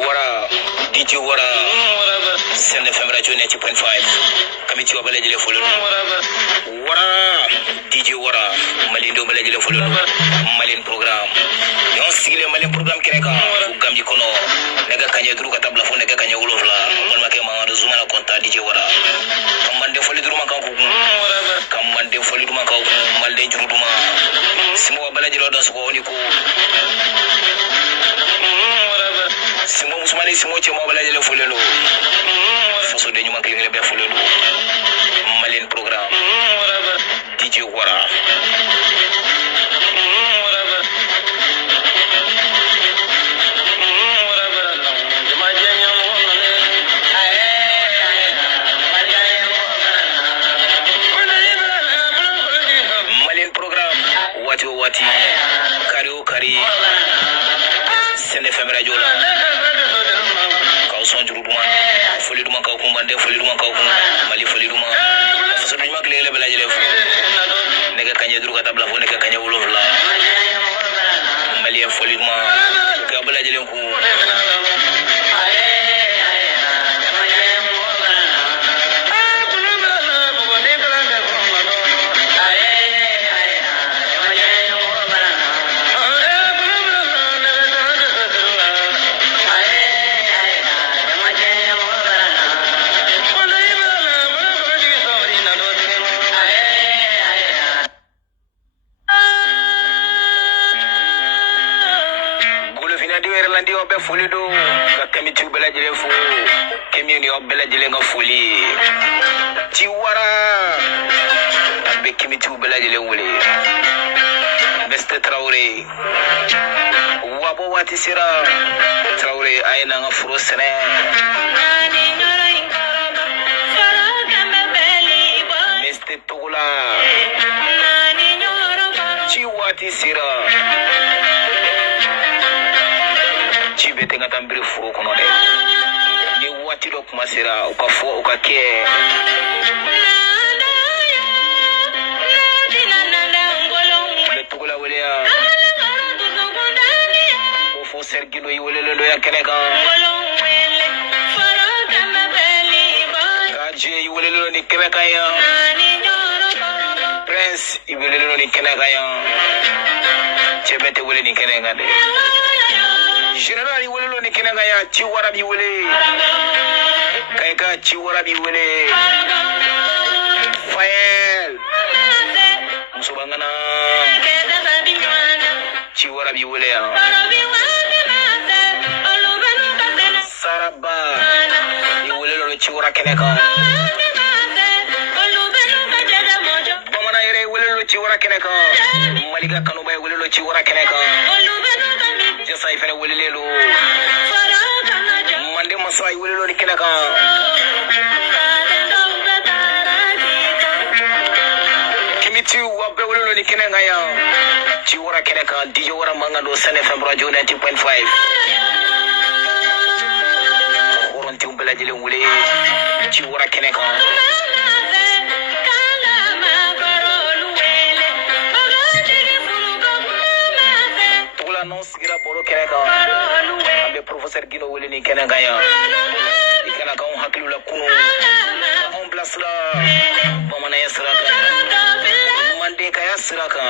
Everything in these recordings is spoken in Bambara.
Wara, DJ Wara, send the family to 90.5. Committee of Allegedly Follow. Wara, DJ Wara, Malindo Allegedly Follow. Malin program. Yon Sigil Malin program Keneka, Gamji Kono, Nega Kanya Druka Tabla, Nega Kanya Ulovla, Malmakema, Zumana Conta, DJ Wara. Commande Folly Drumaka, Commande Folly Drumaka, Malde Juruma, Simo Balagilo das Wonico. Simo Musmani Simo Chimabala Follow. Faso de Numa Kling Follow. Malin program. DJ Wara. Malin program. Wati Kari Send the family Jola. Kauson Juruma, Foliduma Kaukumande, Foliduma Kaukum, Mali Foliduma, Sonima Clele Belajelefu, Nega Kanya Druga Tabla, Nega Kanya Ulovla, Malia Foliduma, Gabalajelenku. Irlandi obe fulido committee belajele fu community obe belajele nga fuli Tiwara abe committee belajele wuli Beste Traoré wabo wati sira Traoré ayna nga furo sene Beste Tugula Tiwati sira Chibete ngatambiri furu kono de ni wati do kumasira ukafo ukake Betugula welea Ofo sergilo yiwelelo ya keneka Kaje yiwelelo ni keneka ya Prince yiwelelo ni keneka ya Chibete wele ni keneka de General Iwelo ni kenanga ya Chiwara biwele Kaika Chiwara biwele Fael Musobangana Chiwara biwele ya Saraba Iwelelo ni Chiwara keneka Bamana ere Iwelelo Chiwara keneka Malika Kanuba Iwelelo Chiwara keneka Jasa ifere welelo Mande masai welelo ni kenaka Committee wabe welelo ni kenanga ya Chiwara kenaka DJ Wara mangado Sene FM Radio 90.5 Horonti umbela jile wule Chiwara kenaka Sigira boro keneka ambe professeur Gino wele ni kenaka ya ikenaka on hakilu la kuno on place la mama na yasraka mande ka yasraka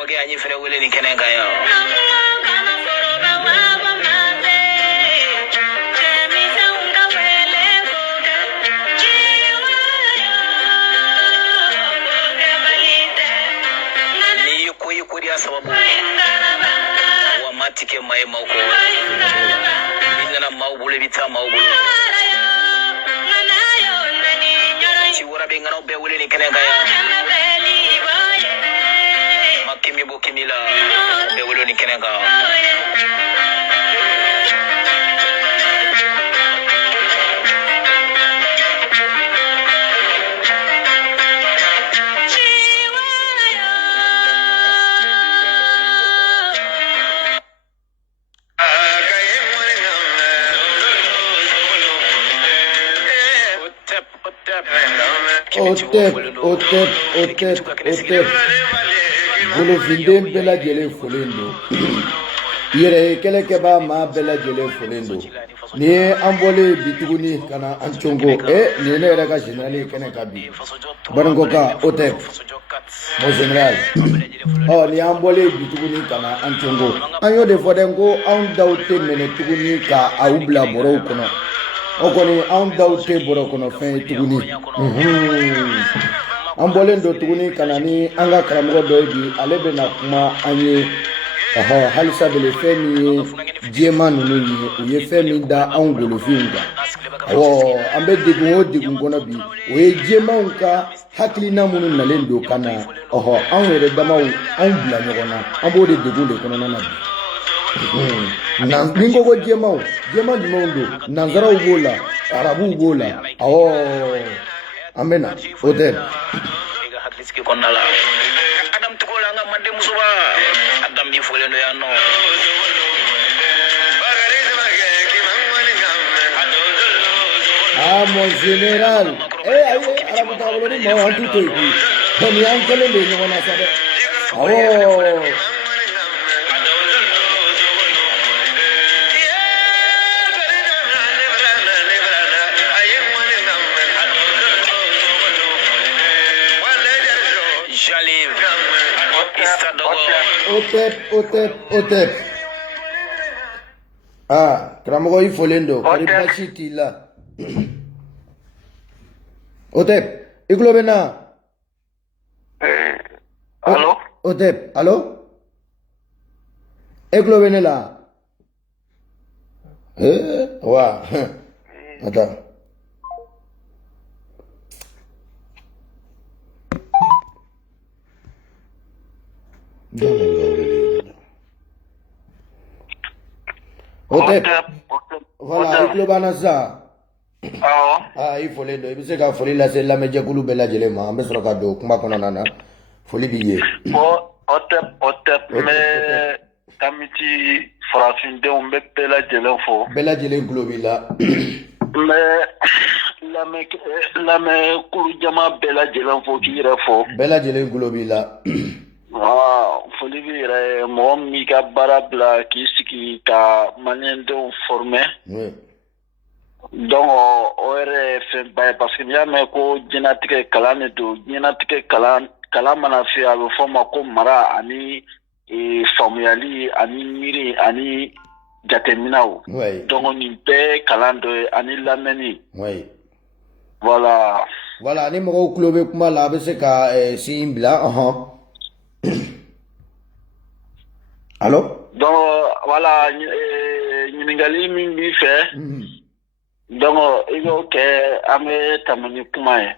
wage anyi fere wele ni kenaka ya ni koyi dia sababu Matike mai mauko inana maubule bita maubule Chiwara bengana be wele ni kenanga ya Makimi bokimila be wele ni kenanga Otep Bolo vinden bela jele folendo yere kele ke ba ma bela jele folendo ni ambole bituguni kana anchongo ni ne rega generali kene kabi bango ka otep mo general ni ambole bituguni kana anchongo anyo de fodengo an dawte mene tuguni ka awbla boro kono okoni an dawte boro kono fe tuguni ambolendo tuguni kana ni anga karamogo doydi alebe na kuma anye halisa bele femi jema nunu ni uye femi da angolo finga ambe digun gona bi oye jema unka hakili na munu nalendo kana anwere damaw an bla nyogona ambode digun de kono na bi na ningo go jema di mondo nanzara ubola arabu ubola amena hotel adam tukola nga mande musuba adam bi folendo ya no mon general arabu tabolo ni mo antu to yi ni ankele le no na sabe Otep. Karamogo yi folendo karibashiti la. Otep, iglobena. Allô? Otep, allô? Eglobenela. Wa. Attends. Otep. Voilà, iglobana za. Il faut les deux. Il faut que la c'est la média koulou bela jele ma. Ambe soroka do kuma kona nana. Foli biye. Otep mais kamiti farafin de on bela jele fo. Bela jele globila. Mais la me koulou jama bela jele fo ki re fo. Bela jele globila. Foli biye mo mi ka barabla ki siki ka manendo formé. Oui. Donc o yɛrɛ fɛn ba ye parce que n'i y'a mɛn ko diɲɛnatigɛ kalan de don diɲɛnatigɛ kalan mana fɛ a bɛ fɔ ma ko mara ani faamuyali ani miiri ani jateminɛw donc nin bɛɛ ye kalan dɔ ye ani lamɛnni voilà ni mɔgɔw tulo bɛ kuma la a bɛ se ka sin bila allo donc voilà ɲininkali min b'i fɛ donc igo ke ame tamani kuma ye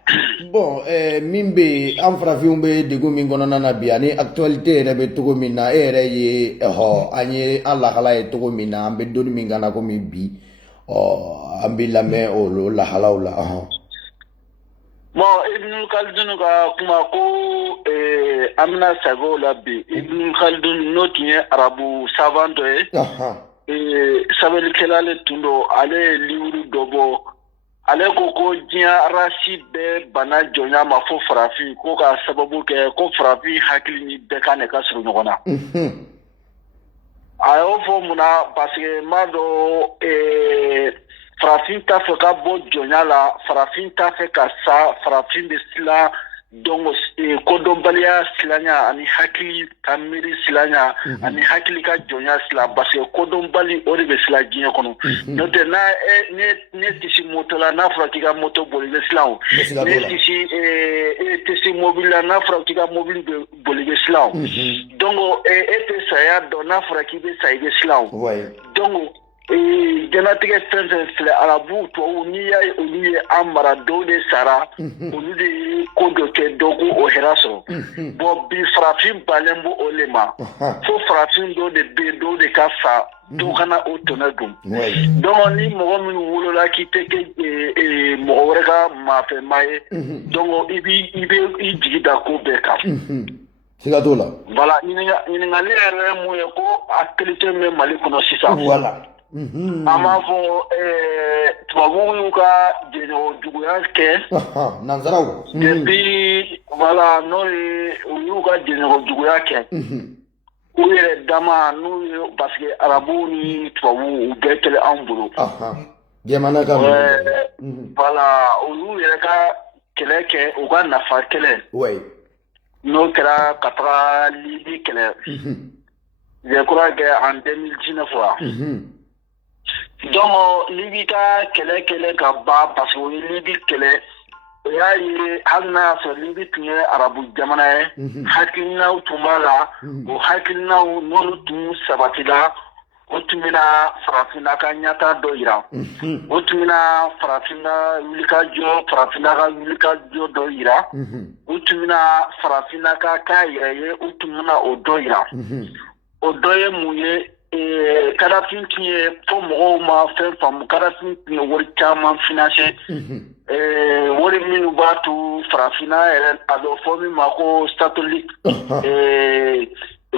bon min be an farafinw be degu min kɔnɔna na bi ani actualité yɛrɛ be togo min na e yɛrɛ ye an ye an lahala ye togo min na an be doni min kana komi bi an be lamɛn o lahalaw la bon Ibn Khaldun ka kuma ko an bena sago la bi Ibn Khaldun n'o tun ye arabu savant dɔ ye sabelikɛla le tun do ale ye livre dɔ bɔ ale ko diɲɛ rasi bɛɛ bana jɔnya ma fo farafin ko ka sababu kɛ ko farafin hakili ni bɛɛ kan de ka surun ɲɔgɔn na a y'o fɔ mun na parce que m'a dɔn farafin t'a fɛ ka bɔ jɔnya la farafin t'a fɛ ka sa farafin bɛ siran donc kodɔnbaliya silanya ani hakili ka miiri silanya ani hakili ka jɔnya sila parce que kodɔnbali o de bɛ sila diɲɛ kɔnɔ n'o tɛ ne tisi moto la n'a fɔra k'i ka moto boli i bɛ silan o ne tisi mobili la n'a fɔra k'i ka mobili boli i bɛ silan o donc e tɛ saya dɔn n'a fɔra k'i bɛ sa i bɛ silan o donc jɛnatigɛ fɛn fɛn filɛ arabu tubabu n'i y'a ye olu ye an mara dɔw de sara olu de ye ko dɔ kɛ dɔ ko o hɛrɛ sɔrɔ bon bi farafin balen b'o o le ma fo farafin dɔw de bɛ yen dɔw de ka sa dɔw kana o tɔnɔ dun donc ni mɔgɔ minnu wolola k'i tɛ kɛ mɔgɔ wɛrɛ ka maafɛnma ye donc i bɛ i jigi da ko bɛɛ kan siga t'o la voilà ɲininkali yɛrɛ ye mun ye ko a qualité bɛ Mali kɔnɔ sisan voilà an b'a fɔ tubabuw y'u ka jɛɲɔgɔn juguya kɛ nanzaraw depuis voilà n'o ye u y'u ka jɛɲɔgɔn juguya kɛ u yɛrɛ dama n'u ye parce que arabu ni tubabu u bɛɛ kɛlɛ an bolo jamana ka voilà olu yɛrɛ ka kɛlɛ kɛ u ka nafa kɛlɛ n'o kɛra ka taga Libi kɛlɛ je crois que en 2019 wa donc Libi ka kɛlɛ ka ban parce que o ye Libi kɛlɛ o y'a ye hali n'a y'a sɔrɔ Libi tun ye arabu jamana ye hakilinaw tun b'a la o hakilinaw n'olu tun sabatila o tun bɛna farafinna ka ɲɛta dɔ yira o tun bɛna farafinna wulikajɔ dɔ yira o tun bɛna farafinna ka k'a yɛrɛ ye o tun bɛna o dɔ yira o dɔ ye mun ye Kadhafi tun ye fo mɔgɔw ma fɛn faamu Kadhafi tun ye wari caman financer wari minnu b'a to farafinna yɛrɛ a bɛ fɔ min ma ko satellite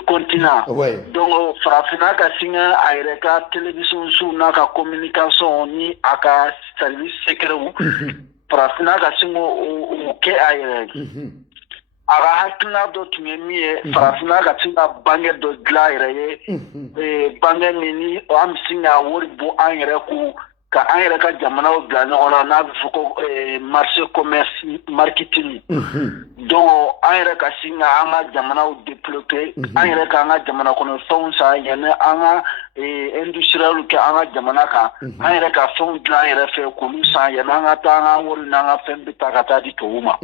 continent donc farafinna ka singa a yɛrɛ ka télévision su n'a ka communication ni a ka service secret farafinna ka singa o kɛ a yɛrɛ a ka hakilina dɔ tun ye min ye farafinna ka sin ka bange dɔ dilan a yɛrɛ ye bange min ni an bɛ sin ka wari bɔ an yɛrɛ kun ka an yɛrɛ ka jamanaw bila ɲɔgɔn na n'a bɛ fɔ ko marché commerce marketing donc an yɛrɛ ka sin ka an ka jamanaw développer an yɛrɛ ka an ka jamana kɔnɔ fɛnw san yanni an ka industriel kɛ an ka jamana kan an yɛrɛ ka fɛnw dilan an yɛrɛ fɛ k'olu san yanni an ka taa an ka wari n'an ka fɛn bɛ ta ka taa di tubabuw ma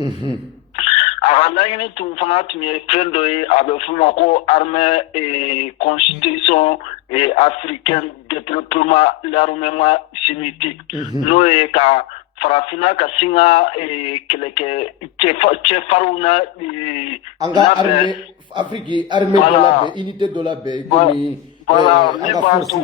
a ka laɲini tun fana tun ye fɛn dɔ ye a bɛ f'u ma ko armée constitution africaine développement l'armement sémitique n'o ye ka farafinna ka sin ka kɛlɛkɛ cɛfarinw na an ka Afrique armée dɔ labɛn unité dɔ labɛn komi an ka force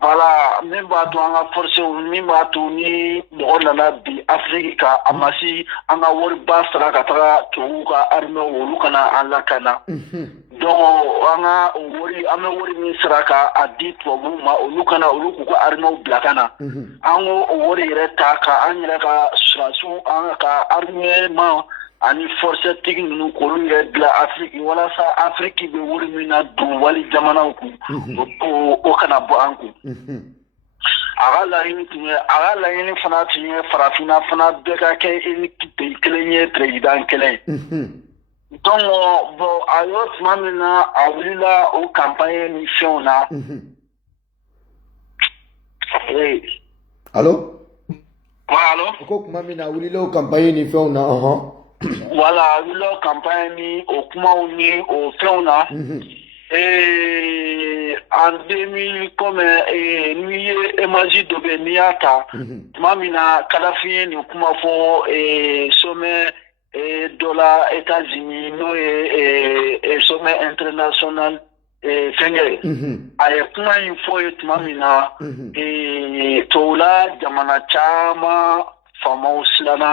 voilà min b'a to an ka forcew min b'a to ni mɔgɔ nana bi Afrique kan a ma si an ka wariba sara ka taga tubabuw ka armée olu kana an lakana donc an ka wari an bɛ wari min sara ka a di tubabuw ma olu k'u ka armée bila ka na an k'o wari yɛrɛ ta ka an yɛrɛ ka sɔrɔdasiw an ka armée ma ani force tigi ninnu k'olu yɛrɛ bila Afrique walasa Afrique bɛ wari min na don wali jamanaw kun o kana bɔ an kun a ka laɲini fana tun ye farafinna fana bɛɛ ka kɛ pays kelen ye président kelen donc bon a y'o tuma min na a wulila o campagne ni fɛnw na allo ko tuma min na a wulila o campagne ni fɛnw na voilà wulila o campagne ni o kumaw ni o fɛnw na en 2000 comme n'i ye image dɔ bɛ n'i y'a ta tuma min na Kadhafi ye nin kuma fɔ sommet dɔ la États-Unis n'o ye sommet international fɛnkɛ a ye kuma in fɔ ye tuma min na tubabula jamana caman faamaw siranna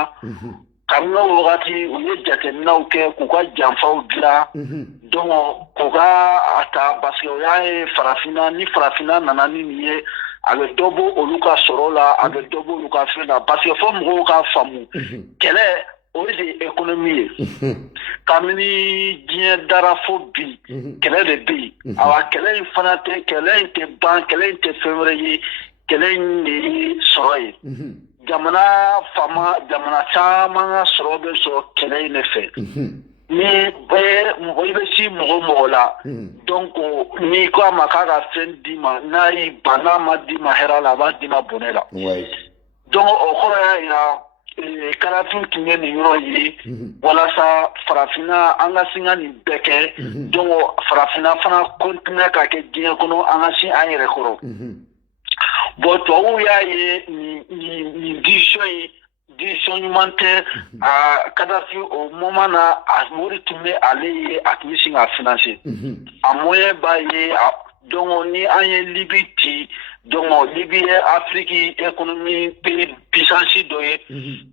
kabini o wagati u ye jateminɛw kɛ k'u ka janfaw dilan donc k'u ka a ta parce que o y'a ye ni farafinna nana ni nin ye a bɛ dɔ bɔ olu ka sɔrɔ la a bɛ dɔ bɔ olu ka fɛn na parce que fo mɔgɔw ka faamu kɛlɛ o de ye économie ye kabini diɲɛ dara fo bi kɛlɛ de bɛ yen awa kɛlɛ in tɛ ban kɛlɛ in tɛ fɛn wɛrɛ ye kɛlɛ in de ye sɔrɔ ye jamana caman ka sɔrɔ bɛ sɔrɔ kɛlɛ in de fɛ ni i bɛ si mɔgɔ la donc n'i ko a ma k'a ka fɛn d'i ma n'a y'i ban n'a ma d'i ma hɛrɛ la a b'a d'i ma bonɛ la donc o kɔrɔ y'a yira Kadhafi tun ye nin yɔrɔ ye walasa farafinna an ka sin ka nin bɛɛ kɛ donc farafinna fana continuer ka kɛ diɲɛ kɔnɔ an ka sin an yɛrɛ kɔrɔ bon tubabuw y'a ye nin decision ɲuman tɛ a Kadhafi o moment na a wari tun bɛ ale ye a tun bɛ sin ka financer a moyen b'a ye donc ni an ye Libi ci donc Libi ye Afrique économie pays puissance dɔ ye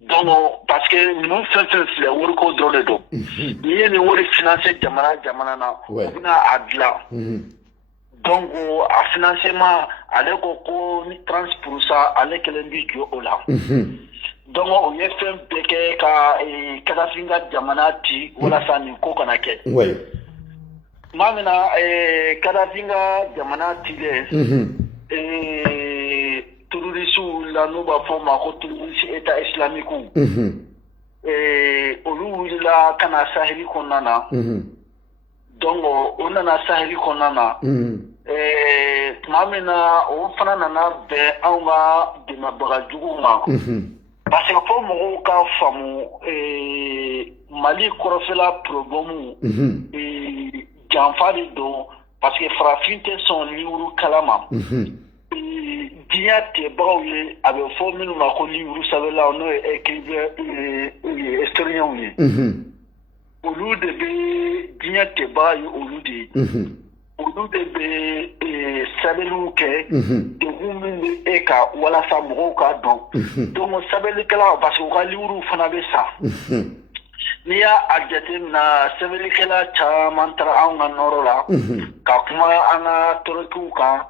donc parce que ninnu fɛn fɛn filɛ wariko dɔrɔn de don n'i ye nin wari financer jamana na u bɛna a dilan donc a financement ale ko ni 30% ale kelen bi jɔ o la donc o ye fɛn bɛɛ kɛ ka Kadhafi ka jamana ci walasa nin ko kana kɛ mamina kadafinga jamana tile terroristu la n'u b'a fɔ ma ko terroriste état islamique olu wulila ka na saheli kɔnɔna na donc o nana saheli kɔnɔna na tuma min na o fana nana bɛn anw ka dɛmɛbaga juguw ma parce que fo mɔgɔw ka faamu mali kɔrɔfɛla problème janfa de don parce que farafin tɛ sɔn livre kalama diɲɛ tɛbagaw ye a bɛ fɔ minnu ma ko livre sɛbɛlaw n'o ye écrivain historien ye olu de bɛ diɲɛ tɛbaga ye olu de ye olu de bɛ sɛbɛnniw kɛ degun min bɛ e kan walasa mɔgɔw k'a dɔn donc sɛbɛnnikɛla parce que u ka livre fana bɛ sa n'i y'a jateminɛ sɛbɛnnikɛla caman taara anw ka nɔrɔ la ka kuma an ka tɔrɔkiw kan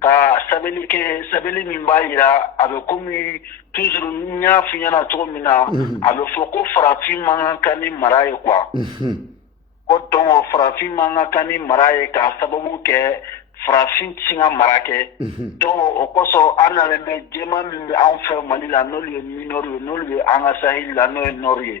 ka sɛbɛnni kɛ sɛbɛnni min b'a jira a bɛ komi toujours n y'a f'i ɲɛna cogo min na a bɛ fɔ ko farafin man kan ni mara ye quoi ko donc farafin man kan ni mara ye k'a sababu kɛ farafin ti ka mara kɛ donc o kosɔn an nalen bɛ jɛman min bɛ anw fɛ mali la n'olu ye minɔri ye n'olu bɛ an ka saheli la n'o ye nɔri ye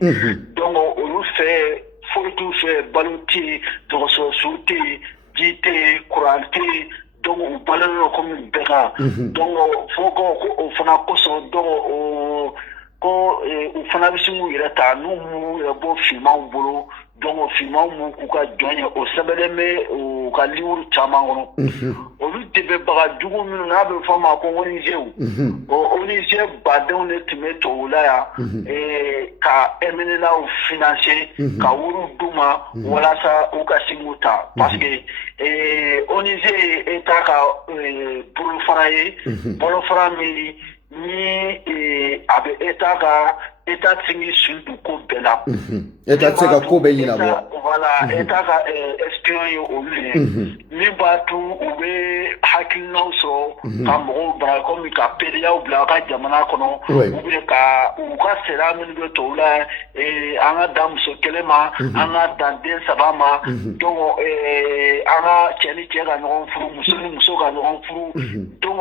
donc olu fɛ foyi t'u fɛ balo tɛ yen dɔgɔtɔrɔso tɛ yen ji tɛ yen kuran tɛ yen donc u balolen don komi bɛɛ kan donc fo ko o fana kosɔn donc ko u fana bɛ se k'u yɛrɛ ta n'u m'u yɛrɛ bɔ finmanw bolo donc finmanw m'u k'u ka jɔn ye o sɛbɛnlen bɛ u ka livre caman kɔnɔ olu dɛmɛbaga jugu minnu n'a bɛ fɔ ma ko ONG o ONG badenw de tun bɛ tubabu la yan ka MNLA financer ka wari d'u ma walasa u ka se k'u ta parce que ONG ye État ka bolofara ye bolofara min ni a bɛ État ka État tigi sun don ko bɛɛ la État tɛ se ka ko bɛɛ ɲɛnabɔ voilà État ka espion ye olu ye min b'a to u bɛ hakilinaw sɔrɔ ka mɔgɔw bara komi ka PDAw bila a ka jamana kɔnɔ ou bien ka u ka sariya minnu bɛ tubabu la an ka dan muso kelen ma an ka dan den saba ma donc an ka cɛ ni cɛ ka ɲɔgɔn furu muso ni muso ka ɲɔgɔn furu donc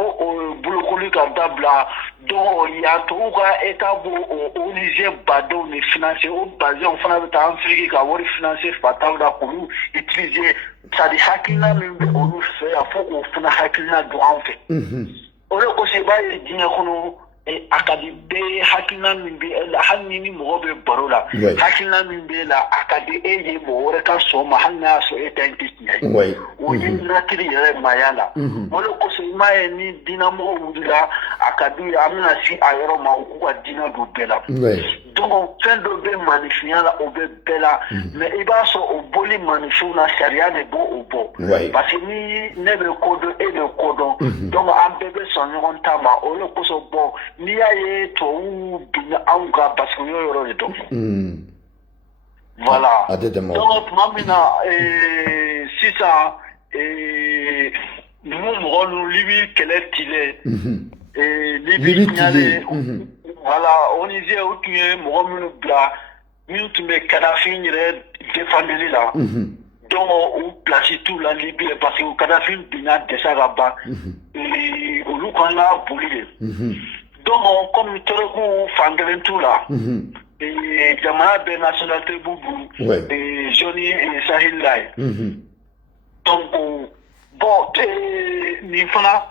bolokoli ka dabila donc yan tubabu ka État b'o ONG badenw de financer o badenw fana bɛ taa Afrique ka wari financer fataw la k'olu utiliser c'est-à-dire hakilina min bɛ olu fɛ yan fo k'o fana hakilina don anw fɛ o de kosɔn i b'a ye diɲɛ kɔnɔ a ka di bɛɛ hakilina min bɛ e la hali ni mɔgɔ bɛ baro la hakilina min bɛ e la a ka di e ye mɔgɔ wɛrɛ ka sɔn ma hali n'a y'a sɔrɔ e ta in tɛ tiɲɛ ye o ye nakiri yɛrɛ maaya la o de kosɔn i m'a ye ni diinɛmɔgɔw wulila a ka d'u ye an bɛna se a yɔrɔ ma u k'u ka diinɛ don bɛɛ la donc fɛn dɔ bɛ maanifinya la o bɛ bɛɛ la mais i b'a sɔrɔ o bɔli maanifinw na sariya de b'o o bɔ parce que ni ne bɛ ko dɔn e bɛ ko dɔn donc an bɛɛ bɛ sɔn ɲɔgɔn ta ma o de kosɔn bon n'i y'a ye tubabuw bin anw kan parce que u y'o yɔrɔ de dɔn voilà donc tuma min na sisan ninnu mɔgɔ ninnu libi kɛlɛ cilen libi tiɲalen voilà ONG u tun ye mɔgɔ minnu bila minnu tun bɛ Kadafi yɛrɛ défendeli la donc u place t'u la Libi parce que Kadafi binna dɛsɛ ka ban olu kan ka boli de donc comme tɔrɔku fankelen t'u la jamana bɛɛ nationalité b'u bolo zone Sahel la ye donc bon nin fana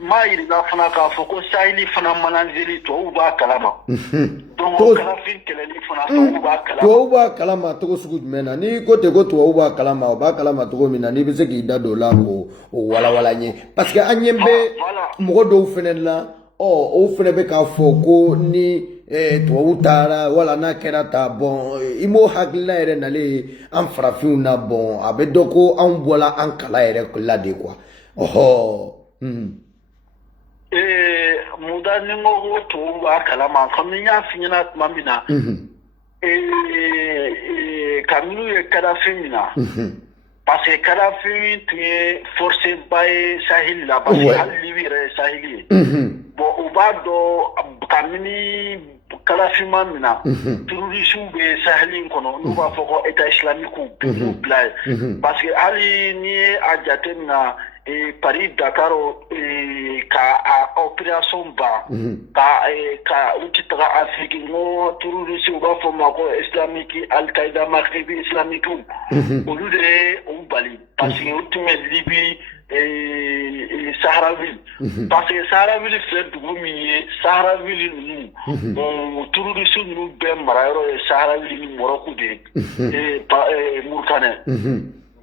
m'a yirika fana k'a fɔ ko saheli fana manazeli tubabuw b'a kalama donc kalafin kɛlɛli fana tubabuw b'a kalama tubabuw b'a kalama cogo sugu jumɛn na n'i ko ten ko tubabuw b'a kalama o b'a kalama cogo min na n'i bɛ se k'i da don o la o walawala n ye parce que an ɲɛ bɛ mɔgɔ dɔw fana la o fana bɛ k'a fɔ ko ni tubabuw taara wala n'a kɛra ta bon i m'o hakilina yɛrɛ nalen an farafinw na bon a bɛ dɔn ko anw bɔla an kala yɛrɛ la de quoi ɔhɔ muda ni n ko ko tubabuw b'a kalama komi n y'a f'i ɲɛna tuma min na kabini u ye Kadafi minɛ parce que Kadafi tun ye force ba ye Sahel la parce que hali Libi yɛrɛ ye sahili bon o b'a dɔn kabini kalafima min na terrorisiw bɛ saheli in kɔnɔ n'u b'a fɔ ko état islamique b'u bila yen parce que hali n'i ye a jate mina Paris Dakar ka opération ba ka u ti taga Afrique ngo terrorisiw b'a fɔ ma ko islamique Al-Qaïda Maghribi islamique olu de u bali parce que u tun bɛ Libye Sahrawi parce que Sahrawi filɛ dugu min ye Sahrawi ninnu terroriste ninnu bɛɛ marayɔrɔ ye Sahrawi ni Morocco de Mauritanie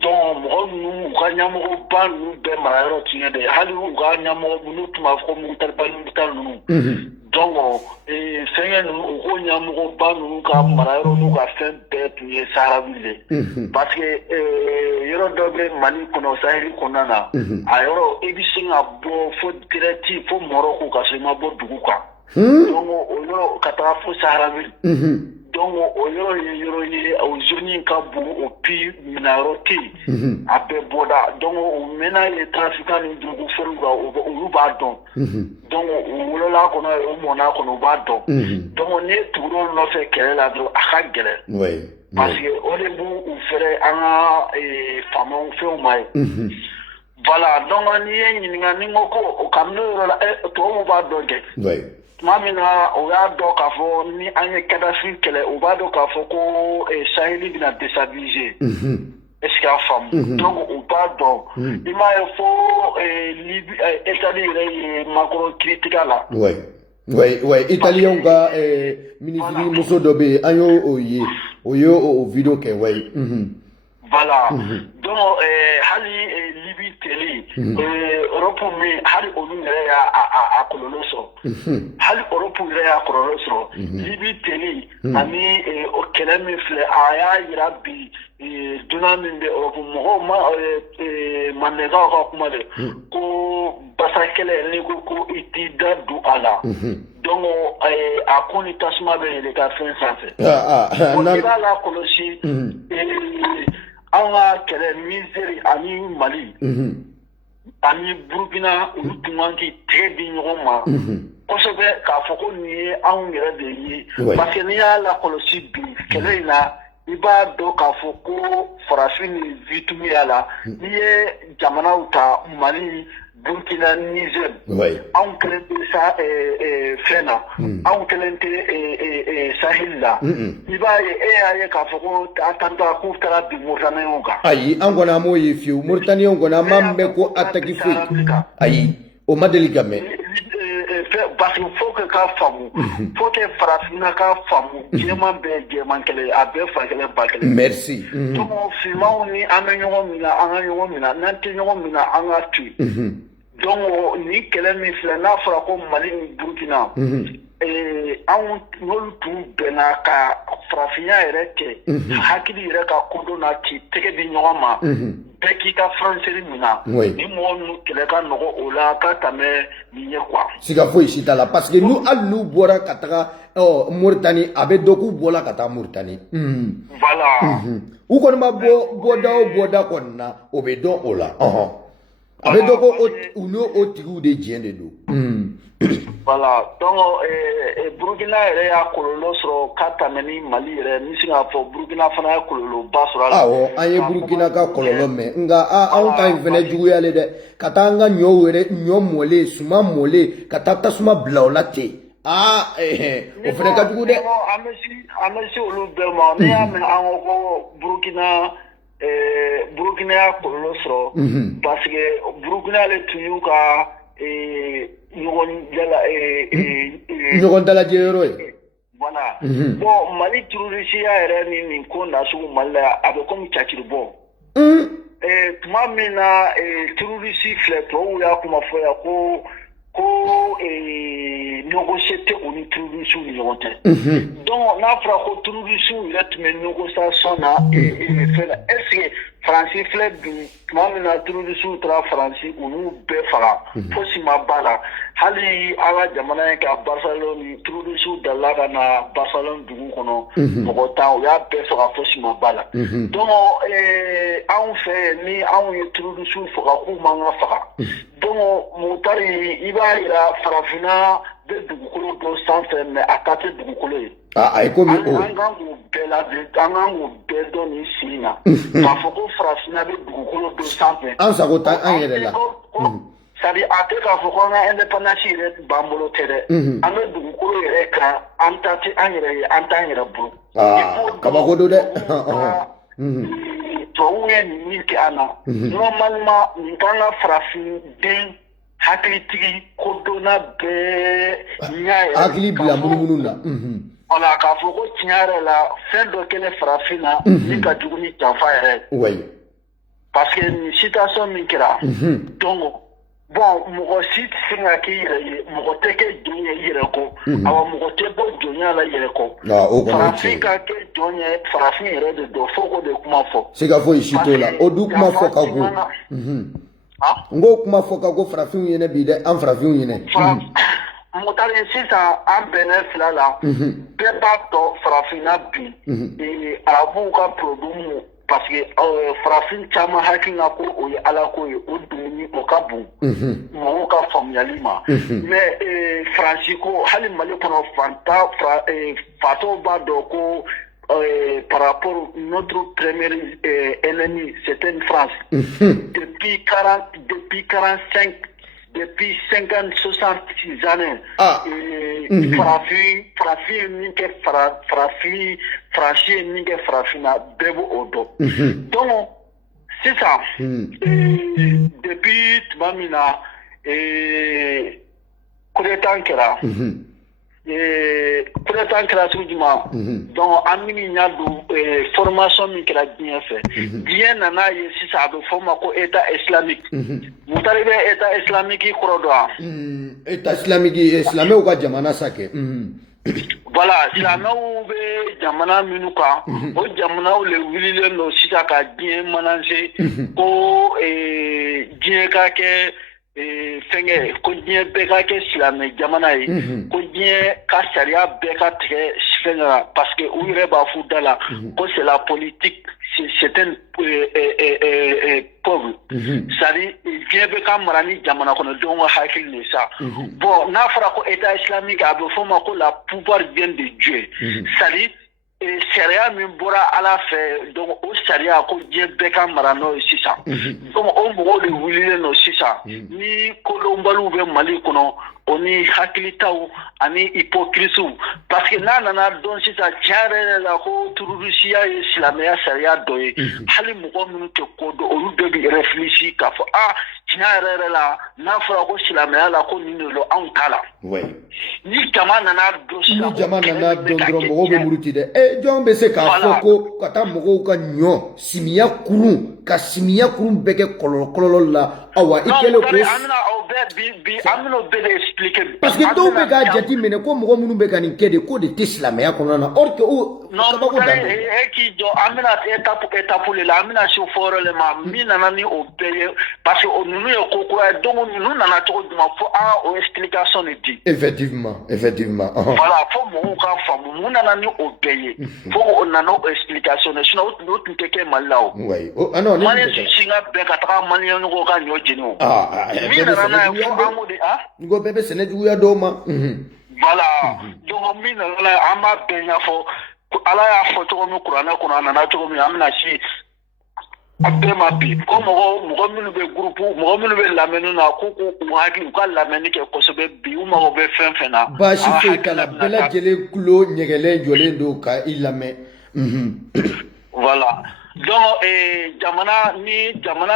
donc mɔgɔ ninnu u ka ɲɛmɔgɔba ninnu bɛɛ marayɔrɔ tun ye de hali u ka ɲɛmɔgɔ minnu tun b'a fɔ ko Mugutar ninnu donc fɛnkɛ ninnu u ko ɲɛmɔgɔba ninnu ka marayɔrɔ n'u ka fɛn bɛɛ tun ye Sahrawi de parce que yɔrɔ dɔ bɛ Mali kɔnɔ Sahel kɔnɔna na a yɔrɔ i bɛ se ka bɔ fo direct fo Morocco ka sɔrɔ i ma bɔ dugu kan donc o yɔrɔ ka taga fo Sahrawi donc o yɔrɔ ye yɔrɔ ye o zone ka bon o pi minayɔrɔ tɛ yen a bɛɛ bɔda donc o mɛnna ye trafiquant ni drogue fɛrɛw kan olu b'a dɔn donc o wolola kɔnɔ o mɔna kɔnɔ o b'a dɔn donc ne tugura olu nɔfɛ kɛlɛ la dɔrɔn a ka gɛlɛn parce que o de b'u fɛrɛ an ka faamaw fɛnw ma ye voilà donc n'i ye ɲininka ni n ko ko kabini o yɔrɔ la tubabuw b'a dɔn kɛ tuma min na o y'a dɔn k'a fɔ ni an ye Kadhafi kɛlɛ o b'a dɔn k'a fɔ ko Saheli bɛna déstabiliser est-ce que a faamu donc o b'a dɔn i m'a ye fo Libye Italie yɛrɛ ye Macron critique la ouais italien ka ministre muso dɔ bɛ yen an y'o o video kɛ ouais voilà donc hali Libye teli Europe min hali olu yɛrɛ y'a kɔlɔlɔ sɔrɔ hali Europe yɛrɛ y'a kɔlɔlɔ sɔrɔ Libye teli ani o kɛlɛ min filɛ a y'a yira bi dunan min bɛ Europe mɔgɔw ma Mandela ka kuma de ko basa kɛlɛ ni ko i t'i da don a la donc a ko ni tasuma bɛ yɛlɛ ka fɛn sanfɛ o i b'a la kɔlɔsi an ka kɛlɛ Niger ani Mali ani Burkina olu tun man k'i tɛgɛ di ɲɔgɔn ma kosɛbɛ k'a fɔ ko nin ye anw yɛrɛ de ye parce que n'i y'a lakɔlɔsi bi kɛlɛ in na i b'a dɔn k'a fɔ ko farafin ni Vitum y'a la n'i ye jamanaw ta Mali Burkina Niger anw kɛlen tɛ sa fɛn na anw kɛlen tɛ Sahel la i b'a ye e y'a ye k'a fɔ ko attentat k'u taara bin Mauritaniens kan ayi an kɔni an m'o ye fiyewu Mauritaniens kɔni an m'a mɛn ko attaque foyi ayi o ma deli ka mɛn parce que faut que k'a faamu faut que farafinna k'a faamu jɛman bɛɛ jɛman kelen a bɛɛ fa kelen ba kelen merci donc finmanw ni an bɛ ɲɔgɔn minɛ an ka ɲɔgɔn minɛ n'an tɛ ɲɔgɔn minɛ an ka to yen donc ni kɛlɛ min filɛ n'a fɔra ko Mali ni Burkina anw n'olu tun bɛnna ka farafinya yɛrɛ kɛ hakili yɛrɛ ka kodɔn na k'i tɛgɛ di ɲɔgɔn ma bɛɛ k'i ka furancɛri minɛ ni mɔgɔ minnu kɛlɛ ka nɔgɔ o la ka tɛmɛ nin ye quoi siga foyi si t'a la parce que hali n'u bɔra ka taga Mauritanie a bɛ dɔn k'u bɔra ka taa Mauritanie voilà u kɔni ma bɔda o bɔda kɔni na o bɛ dɔn o la a bɛ dɔn ko u n'o tigiw de diɲɛ de don voilà donc Burkina yɛrɛ y'a kɔlɔlɔ sɔrɔ ka tɛmɛ ni Mali yɛrɛ n bɛ se k'a fɔ Burkina fana ye kɔlɔlɔba sɔrɔ a la awɔ an ye Burkina ka kɔlɔlɔ mɛn nka anw ta in fɛnɛ juguyalen dɛ ka taa an ka ɲɔ mɔlen suman mɔlen ka taa tasuma bila o la ten o fɛnɛ ka jugu dɛ an bɛ se olu bɛɛ ma n'i y'a mɛn an ko Burkina y'a kɔlɔlɔ sɔrɔ parce que Burkina ale tun y'u ka ɲɔgɔn dalajɛ yɔrɔ ye voilà bon Mali terrorisiya yɛrɛ ni nin ko nasugu Mali la a bɛ komi caciri bɔ tuma min na terrorisi filɛ tubabuw y'a kuma fɔ yan ko négocier tɛ o ni terroriste ni ɲɔgɔn tɛ donc n'a fɔra ko terroriste yɛrɛ tun bɛ négociation na fɛn na est ce que Faransi filɛ bi tuma min na terroriste taara Faransi olu bɛɛ faga fosi ma ba la hali an ka jamana in ka Barcelone terroriste dala ka na Barcelone dugu kɔnɔ mɔgɔ tan u y'a bɛɛ faga fosi ma ba la donc anw fɛ ni anw ye terroriste faga k'u man ka faga donc Mutari i b'a yira farafinna bɛ dugukolo dɔ sanfɛ mais a ka tɛ dugukolo ye a ye komi o an kan k'o bɛɛ ladon an kan k'o bɛɛ dɔn nin si in na k'a fɔ ko farafinna bɛ dugukolo dɔ sanfɛ an sago tɛ an yɛrɛ la c'est à dire a tɛ k'a fɔ ko an ka indépendance yɛrɛ b'an bolo tɛ dɛ an bɛ dugukolo yɛrɛ kan an ta tɛ an yɛrɛ ye an t'an yɛrɛ bolo kabako don dɛ tubabuw ye nin min kɛ an na normalement nin kan ka farafin den hakilitigi kodɔnna bɛɛ ɲa yɛrɛ hakili bila munumunu na voilà k'a fɔ ko tiɲɛ yɛrɛ la fɛn dɔ kɛlen farafin na min ka jugu ni janfa yɛrɛ oui parce que nin situation min kɛra donc bon mɔgɔ si tɛ se ka k'i yɛrɛ ye mɔgɔ tɛ kɛ jɔn ye i yɛrɛ kɔ awa mɔgɔ tɛ bɔ jɔnya la i yɛrɛ kɔ farafin ka kɛ jɔn ye farafin yɛrɛ de don fo k'o de kuma fɔ siga foyi si t'o la o du kuma fɔ ka go n ko kuma fɔ ka go farafinw ɲɛnɛ bi dɛ an farafinw ɲɛnɛ Mutari sisan an bɛnɛ fila la bɛɛ b'a dɔn farafinna bi arabuw ka produit parce que farafin caman hakili la ko o ye ala ko ye o dumuni o ka bon mɔgɔw ka faamuyali ma mais faransi ko hali mali kɔnɔ fatɔw b'a dɔn ko par rapport notre premier ennemi c'était France depuis 50, 60 années, farafin min kɛ faransi min kɛ farafinna bɛɛ b'o dɔn donc sisan depuis tuma min na coup d'état kɛra coup d'état kɛra cogo jumɛn donc an min y'a don formation min kɛra diɲɛ fɛ diɲɛ nana ye sisan a bɛ fɔ ma ko état islamique Mutari bɛ état islamique kɔrɔ dɔn wa état islamique silamɛw ka jamana sa kɛ voilà silamɛw bɛ jamana minnu kan o jamanaw le wililen don sisan ka diɲɛ manager ko diɲɛ ka kɛ fɛngɛ ko diɲɛ bɛɛ ka kɛ silamɛ jamana ye ko diɲɛ ka sariya bɛɛ ka tigɛ fɛngɛ la parce que u yɛrɛ b'a fɔ da la ko c'est la politique c'est un peuple c'est-à-dire diɲɛ bɛ ka mara ni jamana kɔnɔdenw ka hakili de sa bon n'a fɔra ko état islamique a bɛ fɔ ma ko la pouvoir vient de Dieu c'est-à-dire sariya min bɔra ala fɛ donc o sariya ko diɲɛ bɛɛ ka mara n'o ye sisan donc o mɔgɔw de wililen don sisan ni kodɔnbaliw bɛ mali kɔnɔ o ni hakilitaw ani hypocrisiw parce que n'a nana dɔn sisan tiɲɛ yɛrɛ la ko terrorisiya ye silamɛya sariya dɔ ye hali mɔgɔ minnu tɛ ko dɔn olu bɛɛ bɛ réfléchir k'a fɔ tiɲɛ yɛrɛ la n'a fɔra ko silamɛya la ko nin de don anw t'a la ni jama nana dɔn sisan ni jama nana dɔn dɔrɔn mɔgɔw bɛ muruti dɛ jɔn bɛ se k'a fɔ ko ka taa mɔgɔw ka ɲɔ simiya kurun ka simiya kurun bɛɛ kɛ kɔlɔlɔ la awa i kɛlen ko bi an bɛna o bɛɛ de expliquer parce que dɔw bɛ k'a jate minɛ ko mɔgɔ minnu bɛ ka nin kɛ de ko de tɛ silamɛya kɔnɔna na or que o kabako dan don k'i jɔ an bɛna étape le la an bɛna se fɔ yɔrɔ le ma min nana ni o bɛɛ ye parce que ninnu ye ko kura ye donc ninnu nana cogo jumɛn fo o explication de di effectivement voilà fo mɔgɔw ka faamu mun nana ni o bɛɛ ye fo o nana o explication de sinon o tun tɛ kɛ mali la o maliyɛn si ka bɛn ka taga maliyɛn ɲɔgɔn ka ɲɔ jeni o min nana n'a ye fo an k'o de n ko bɛɛ bɛ sɛnɛ juguya dɔw ma voilà donc min nana n'a ye an b'a bɛɛ ɲɛfɔ ala y'a fɔ cogo min kuranɛ kɔnɔ a nana cogo min an bɛna si a bɛɛ ma bi ko mɔgɔ minnu bɛ groupe mɔgɔ minnu bɛ lamɛnni na k'u hakili u ka lamɛnni kɛ kosɛbɛ bi u mago bɛ fɛn fɛn na baasi foyi t'a la bɛɛ lajɛlen kulo ɲɛgɛlen jɔlen don ka i lamɛn voilà donc jamana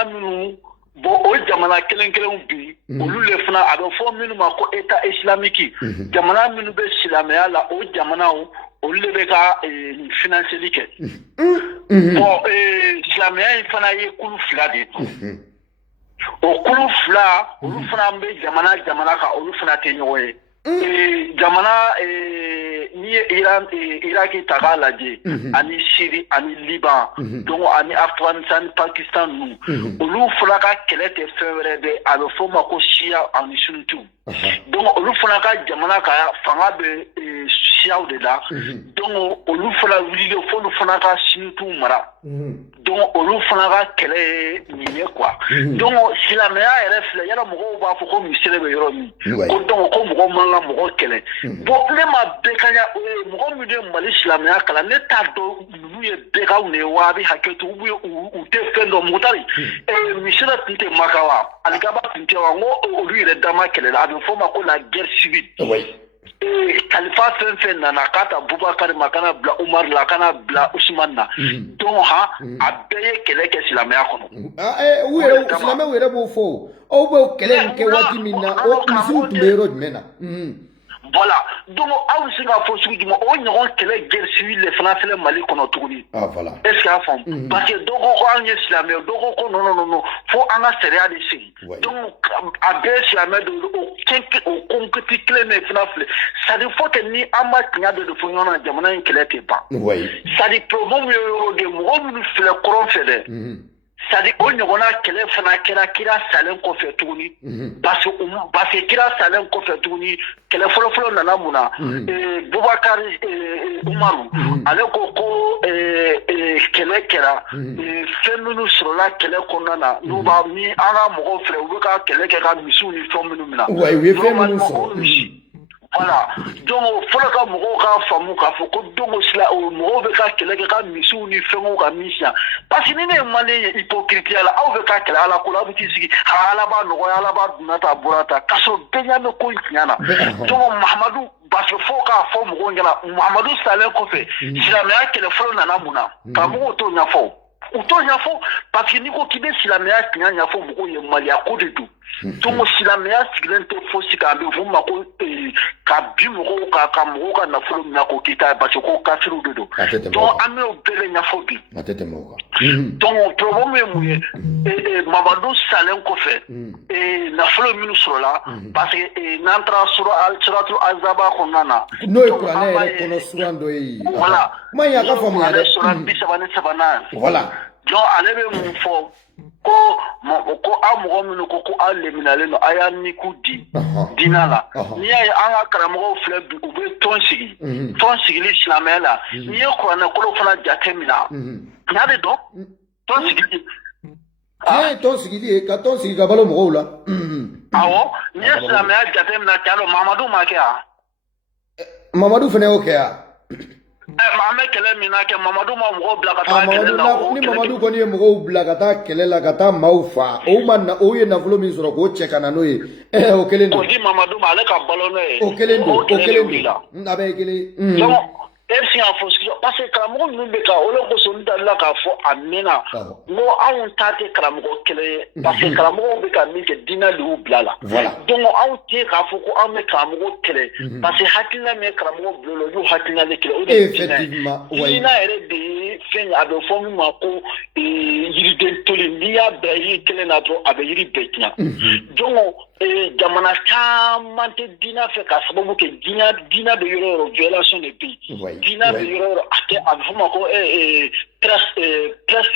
minnu bon o jamana kelen bi olu le fana a bɛ fɔ minnu ma ko état islamique jamana minnu bɛ silamɛya la o jamanaw olu de bɛ ka financeli kɛ bon silamɛya in fana ye kulu fila de ye o kulu fila olu fana bɛ jamana kan olu fana tɛ ɲɔgɔn ye jamana ni Iraki taga lajɛ ani Syrie ani Liban donc ani Afghanistan Pakistan nu olu fana ka kɛlɛ tɛ fɛn wɛrɛ de a bɛ fɔ ma ko Shia ani Sunnitu donc olu fana ka jamana ka fanga bɛ Shiaw de la donc olu fana wulila fo olu fana ka Sunnitu mara donc olu fana ka kɛlɛ ye nin ye quoi donc silamɛya yɛrɛ filɛ yala mɔgɔw b'a fɔ ko misiri bɛ yɔrɔ min ko donc ko mɔgɔ man ka mɔgɔ kɛlɛ bon ne ma bɛɛ ka mɔgɔ min ye Mali silamɛya kalan ne t'a dɔn ninnu ye bɛɛkaw de ye wa a bɛ hakɛ to u tɛ fɛn dɔn Mukutari misiri tun tɛ Maka wa Alikaba tun tɛ wa n ko olu yɛrɛ dama kɛlɛla a bɛ fɔ o ma ko la guerre civile kalifa fɛn fɛn nana k'a ta Bubakari ma kana bila Umar la kana bila Usman na donc a bɛɛ ye kɛlɛ kɛ silamɛya kɔnɔ u yɛrɛ silamɛw yɛrɛ b'o fɔ aw b'o kɛlɛ in kɛ waati min na o misiw tun bɛ yɔrɔ jumɛn na voilà donc aw bɛ se k'a fɔ sugu jumɛn o ɲɔgɔn kɛlɛ guerre civile de fana filɛ Mali kɔnɔ tuguni est ce que y'a faamu parce que dɔ ko anw ye silamɛ dɔ ko non fo an ka sariya de sigi donc a bɛɛ ye silamɛ de o kɔnkiti kelen de fana filɛ c'est à dire fo que ni an ma tiɲɛ de fɔ ɲɔgɔn na jamana in kɛlɛ tɛ ban c'est à dire problème ye yɔrɔ de mɔgɔ minnu filɛ kɔrɔn fɛ dɛ c'est à dire o ɲɔgɔnna kɛlɛ fana kɛra kira salen kɔfɛ tuguni parce que kira salen kɔfɛ tuguni kɛlɛ fɔlɔfɔlɔ nana mun na Bubakari Umaru ale ko kɛlɛ kɛra fɛn minnu sɔrɔla kɛlɛ kɔnɔna na n'u b'a ni an ka mɔgɔw filɛ u bɛ ka kɛlɛ kɛ ka misiw ni fɛn minnu minɛ u ye fɛn minnu sɔrɔ voilà donc fɔlɔ ka mɔgɔw k'a faamu k'a fɔ ko donc mɔgɔw bɛ ka kɛlɛ kɛ ka misiw ni fɛnw ka min siyan parce que ni ne ye Malien ye hypocrite la aw bɛ ka kɛlɛ Ala ko la aw bɛ t'i sigi Ala b'a nɔgɔya Ala b'a dunna ta a bɔra ta k'a sɔrɔ bɛɛ ɲɛ bɛ ko in tiɲɛ na donc Mahamadu parce que fo k'a fɔ mɔgɔw ɲɛna Mahamadu salen kɔfɛ silamɛya kɛlɛ fɔlɔ nana mun na karamɔgɔw t'o ɲɛfɔ u t'o ɲɛfɔ parce que n'i ko k'i bɛ silamɛya tiɲɛ ɲɛfɔ mɔgɔw ye Maliya ko de don donc silamɛya sigilen tɛ fosi kan a bɛ fɔ o ma ko ka bin mɔgɔw kan ka mɔgɔw ka nafolo minɛ k'o k'i ta ye parce que ko kafiriw de don donc an bɛ o bɛɛ de ɲɛfɔ bi donc problème ye mun ye Mamadu salen kɔfɛ nafolo minnu sɔrɔla parce que n'an taara suratul Azaba kɔnɔna na n'o ye kuranɛ yɛrɛ kɔnɔ suran dɔ ye voilà kuma in a ka faamuya dɛ sura 33 voilà donc ale bɛ mun fɔ ko aw mɔgɔ minnu ko aw leminalen don a y'a niku di diinɛ la n'i y'a ye an ka karamɔgɔw filɛ bi u bɛ tɔn sigi tɔn sigili silamɛya la n'i ye kuranɛ kolo fana jate minɛ n'a de dɔn tɔn sigili tiɲɛ ye tɔn sigili ye ka tɔn sigi ka balo mɔgɔw la awɔ n'i ye silamɛya jate minɛ calo Mamadu ma kɛ wa Mamadu fana y'o kɛ wa an bɛ kɛlɛ min na kɛ Mamadu ma mɔgɔw bila ka taa kɛlɛ la ni Mamadu kɔni ye mɔgɔw bila ka taa kɛlɛ la ka taa maaw faa o ye nafolo min sɔrɔ k'o cɛ ka na n'o ye o kelen don o di Mamadu ma ale ka balo n'o ye o kelen don a bɛɛ ye kelen e bɛ se k'a fɔ parce que karamɔgɔ ninnu bɛ ka o de kosɔn n dalila k'a fɔ a mɛnna n ko anw ta tɛ karamɔgɔ kɛlɛ ye parce que karamɔgɔw bɛ ka min kɛ diinɛ de y'u bila la donc anw tɛ k'a fɔ ko anw bɛ karamɔgɔ kɛlɛ parce que hakilina min ye karamɔgɔ bila o la o y'u hakilina de kɛlɛ o de ye diinɛ yɛrɛ de ye fɛn ye a bɛ fɔ min ma ko yiriden toli n'i y'a bila yiri kelen na dɔrɔn a bɛ yiri bɛɛ tiɲɛ donc jamana caman tɛ diinɛ fɛ k'a sababu kɛ diinɛ bɛ yɔrɔ o yɔrɔ violation de bɛ yen diinɛ bɛ yɔrɔ o yɔrɔ a bɛ fɔ ma ko presse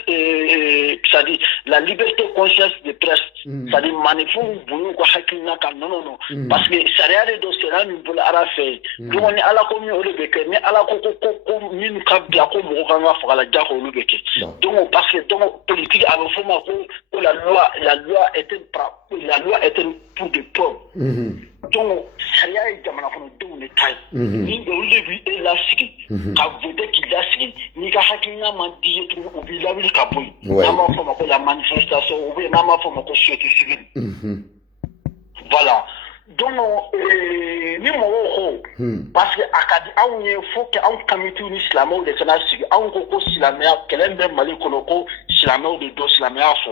c'est-à-dire la liberté conscience de presse c'est-à-dire maanifinw bonya ka hakilina kan non parce que sariya de don sariya min bolo Ala fɛ donc ni Ala ko min o de bɛ kɛ ni Ala ko min ka bila ko mɔgɔ kan ka faga la jako olu bɛ kɛ donc parce que donc politique a bɛ fɔ ma ko la loi était pour des pauvres donc sariya ye jamana kɔnɔdenw de ta ye ni olu de b'i lasigi ka voter k'i lasigi n'i ka hakilina man di ye tugun u b'i lawuli ka bɔ yen n'an b'a fɔ ma ko la manifestation ou bien n'an b'a fɔ ma ko société civile voilà donc ni mɔgɔw ko parce que a ka di anw ye fo que anw kamitiw ni silamɛw de kana sigi anw ko silamɛya kɛlɛ bɛ Mali kɔnɔ ko silamɛw de don silamɛya fɔ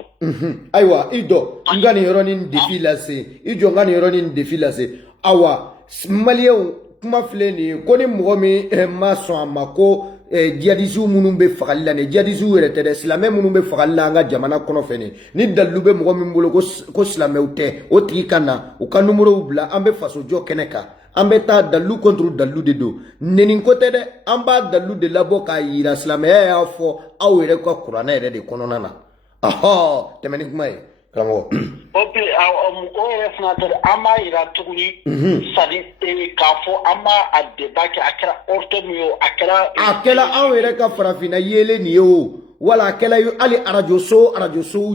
ayiwa i dɔ n ka nin yɔrɔnin défi lase i jɔ n ka nin yɔrɔnin défi lase awa maliyɛnw kuma filɛ nin ye ko ni mɔgɔ min ma sɔn a ma ko djihadistes minnu bɛ fagali la nin djihadistes yɛrɛ tɛ dɛ silamɛ minnu bɛ fagali la an ka jamana kɔnɔ fɛnɛ ni dalilu bɛ mɔgɔ min bolo ko silamɛw tɛ o tigi ka na u ka numérow bila an bɛ faso jɔ kɛnɛ kan an bɛ taa dalu contre dalu de don nenin ko tɛ dɛ an b'a dalu de labɔ k'a yira silamɛya y'a fɔ aw yɛrɛ ka kuranɛ yɛrɛ de kɔnɔna na ɔhɔ tɛmɛ ni kuma ye karamɔgɔ o yɛrɛ fana tɛ an b'a yira tuguni sadi k'a fɔ an b'a a débat kɛ a kɛra orto min ye o a kɛra anw yɛrɛ ka farafinna yelen nin ye o wala a kɛla hali arajo sow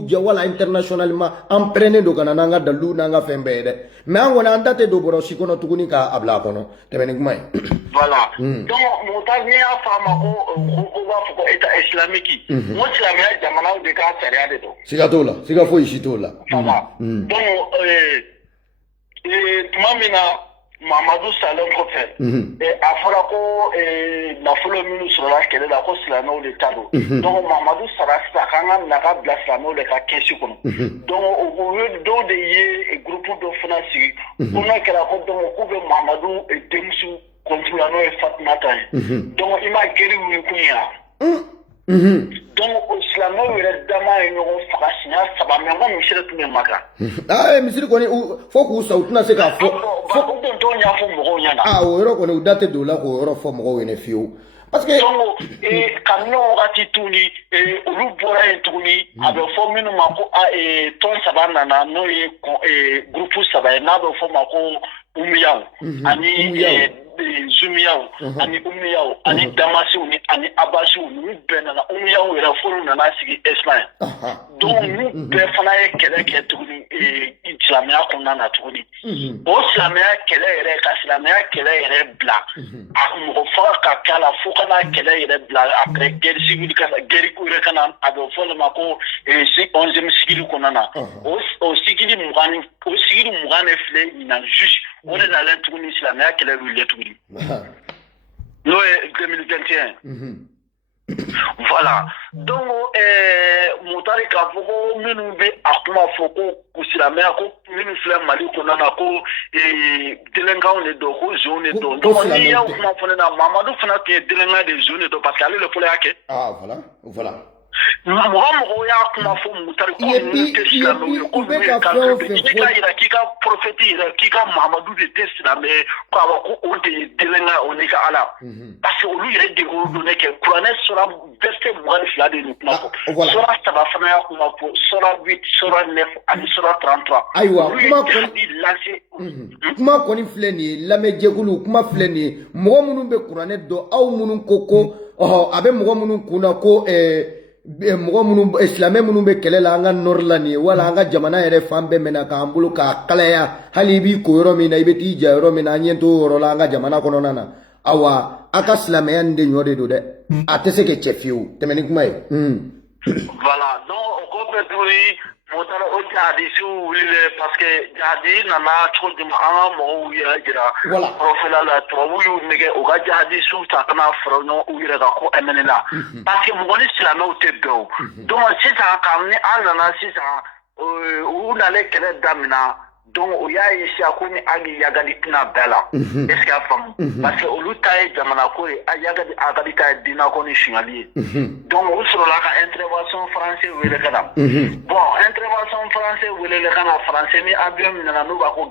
jɛ wala internationalement an pɛrɛnnen don ka na n'an ka dalu n'an ka fɛn bɛɛ ye dɛ mais an kɔni an da tɛ don bɔrɔsi kɔnɔ tuguni k'a bila a kɔnɔ tɛmɛ ni kuma ye voilà donc Mutar n'i y'a fɔ a ma ko b'a fɔ ko état islamique n ko silamɛya jamanaw de ka sariya de don siga t'o la siga foyi si t'o la voilà donc tuma min na Mamadu Salon kɔfɛ a fɔra ko nafolo minnu sɔrɔla kɛlɛ la ko silamɛw de ta don donc Mamadu sara sisan k'an ka na ka bila silamɛw de ka kɛsi kɔnɔ donc u ye dɔw de ye groupe dɔ fana sigi ko n'a kɛra ko donc k'u bɛ Mamadu denmuso contre la n'o ye Fatumata ye donc i ma gɛri wuli kun ye donc o silamɛw yɛrɛ dama ye ɲɔgɔn faga siɲɛ 3 mais n ko misiri tun bɛ Maka misiri kɔni fo k'u sa u tɛna se k'a fɔ u tun t'o ɲɛfɔ mɔgɔw ɲɛna o yɔrɔ kɔni u da tɛ don o la k'o yɔrɔ fɔ mɔgɔw ɲɛna fiyewu parce que donc kabini wagati tuguni olu bɔra yen tuguni a bɛ fɔ minnu ma ko tɔn 3 nana n'o ye groupe 3 ye n'a bɛ fɔ ma ko Umiyaw ani Zumiyaw ani Umiyaw ani Damasiw ani Abasiw n'u bɛɛ nana Umiyaw yɛrɛ fɔlɔ nana sigi Espagne donc n'u bɛɛ fana ye kɛlɛ kɛ tuguni silamɛya kɔnɔna na tuguni o silamɛya kɛlɛ yɛrɛ ka silamɛya kɛlɛ yɛrɛ bila a mɔgɔ faga ka kɛ a la fo ka na kɛlɛ yɛrɛ bila après guerre civile guerre yɛrɛ ka na a bɛ fɔ o ma ko 11e sigili kɔnɔna na o sigili 20 ne filɛ ɲinan juste o de nalen tuguni silamɛya kɛlɛ wuli tuguni n'o ye 2021 voilà donc Mutari k'a fɔ ko minnu bɛ a kuma fɔ ko silamɛya ko minnu filɛ Mali kɔnɔna na ko delinquants de don ko zone de don donc n'i y'aw kuma fɔ ne na Mamadu fana tun ye delinquant de zone de don parce que ale le fɔlɔ y'a kɛ voilà mɔgɔ y'a kuma fɔ Mutari ko ninnu tɛ silamɛw ye ko ninnu ye kafiri ye i ka yira k'i ka prophète yɛrɛ k'i ka Mamadu de tɛ silamɛ ye ko awɔ ko o de ye delinquant o n'i ka Ala parce que olu yɛrɛ de y'o don ne kɛ kuranɛ sura verset 22 de nin kuma fɔ sura 3 fana y'a kuma fɔ sura 8 sura 9 ani sura 33 ayiwa kuma kɔni filɛ nin ye lamɛnjɛkulu kuma filɛ nin ye mɔgɔ minnu bɛ kuranɛ dɔn aw minnu ko a bɛ mɔgɔ minnu kunna ko mɔgɔ minnu silamɛ minnu bɛ kɛlɛ la an ka nord la nin ye wala an ka jamana yɛrɛ fan bɛɛ mɛna k'an bolo k'a kalaya hali i b'i ko yɔrɔ min na i bɛ t'i ja yɔrɔ min na an ɲɛ t'o yɔrɔ la an ka jamana kɔnɔna na awa a ka silamɛya nin de ɲɔ de don dɛ a tɛ se ka cɛ fiyewu tɛmɛ ni kuma ye voilà donc o ko bɛ tuguni Mutar o jihadisiw wulilen parce que jihadi nana cogo jumɛn an ka mɔgɔw yɛrɛ jira kɔrɔfɛla la tubabuw y'u nɛgɛ u ka jihadisiw ta ka na fara ɲɔgɔn u yɛrɛ ka ko MN la parce que mɔgɔ ni silamɛw tɛ bɛn o donc sisan kabini an nana sisan u nalen kɛlɛ daminɛ donc o y'a ye sisan ko ni hali Yagali tɛna bɛɛ la est ce que y'a faamu parce que olu ta ye jamana ko ye Yagali ta ye diinɛ ko ni suɲɛli ye donc u sɔrɔla ka intervention français wele ka na bon intervention français welele ka na français ni avion min nana n'u b'a ko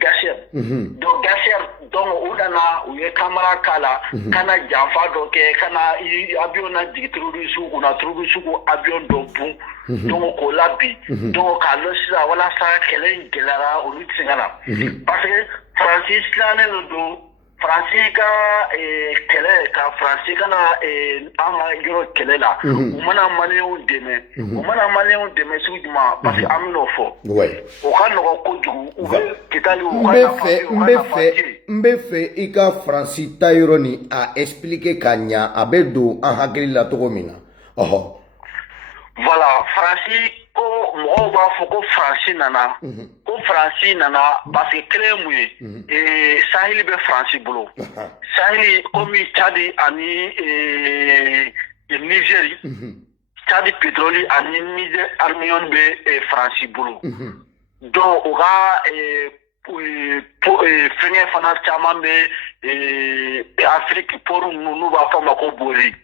Gassière donc Gassière donc u nana u ye kamara k'a la kana janfa dɔ kɛ kana avion na jigin terroriste kunna terroriste ko avion dɔ bun donc k'o labin donc k'a lɔ sisan walasa kɛlɛ in gɛlɛyara olu tɛ se ka na parce que Faransi silannen don Faransi ka kɛlɛ ka Faransi ka na an ka yɔrɔ kɛlɛ la u mana maliyɛnw dɛmɛ sugu jumɛn parce que an bɛ n'o fɔ o ka nɔgɔn kojugu u bɛ kitali u ka nafa n bɛ fɛ i ka Faransi ta yɔrɔ nin a expliquer ka ɲa a bɛ don an hakili la cogo min na voilà Faransi ko mɔgɔw b'a fɔ ko Faransi nana parce que kɛlɛ mun ye Sahel bɛ Faransi bolo Sahel komi Tchad ani Niger Tchad pétrole ani Niger arménienne bɛ Faransi bolo donc o ka fɛngɛ fana caman bɛ Afrique port n'u b'a fɔ ma ko Bori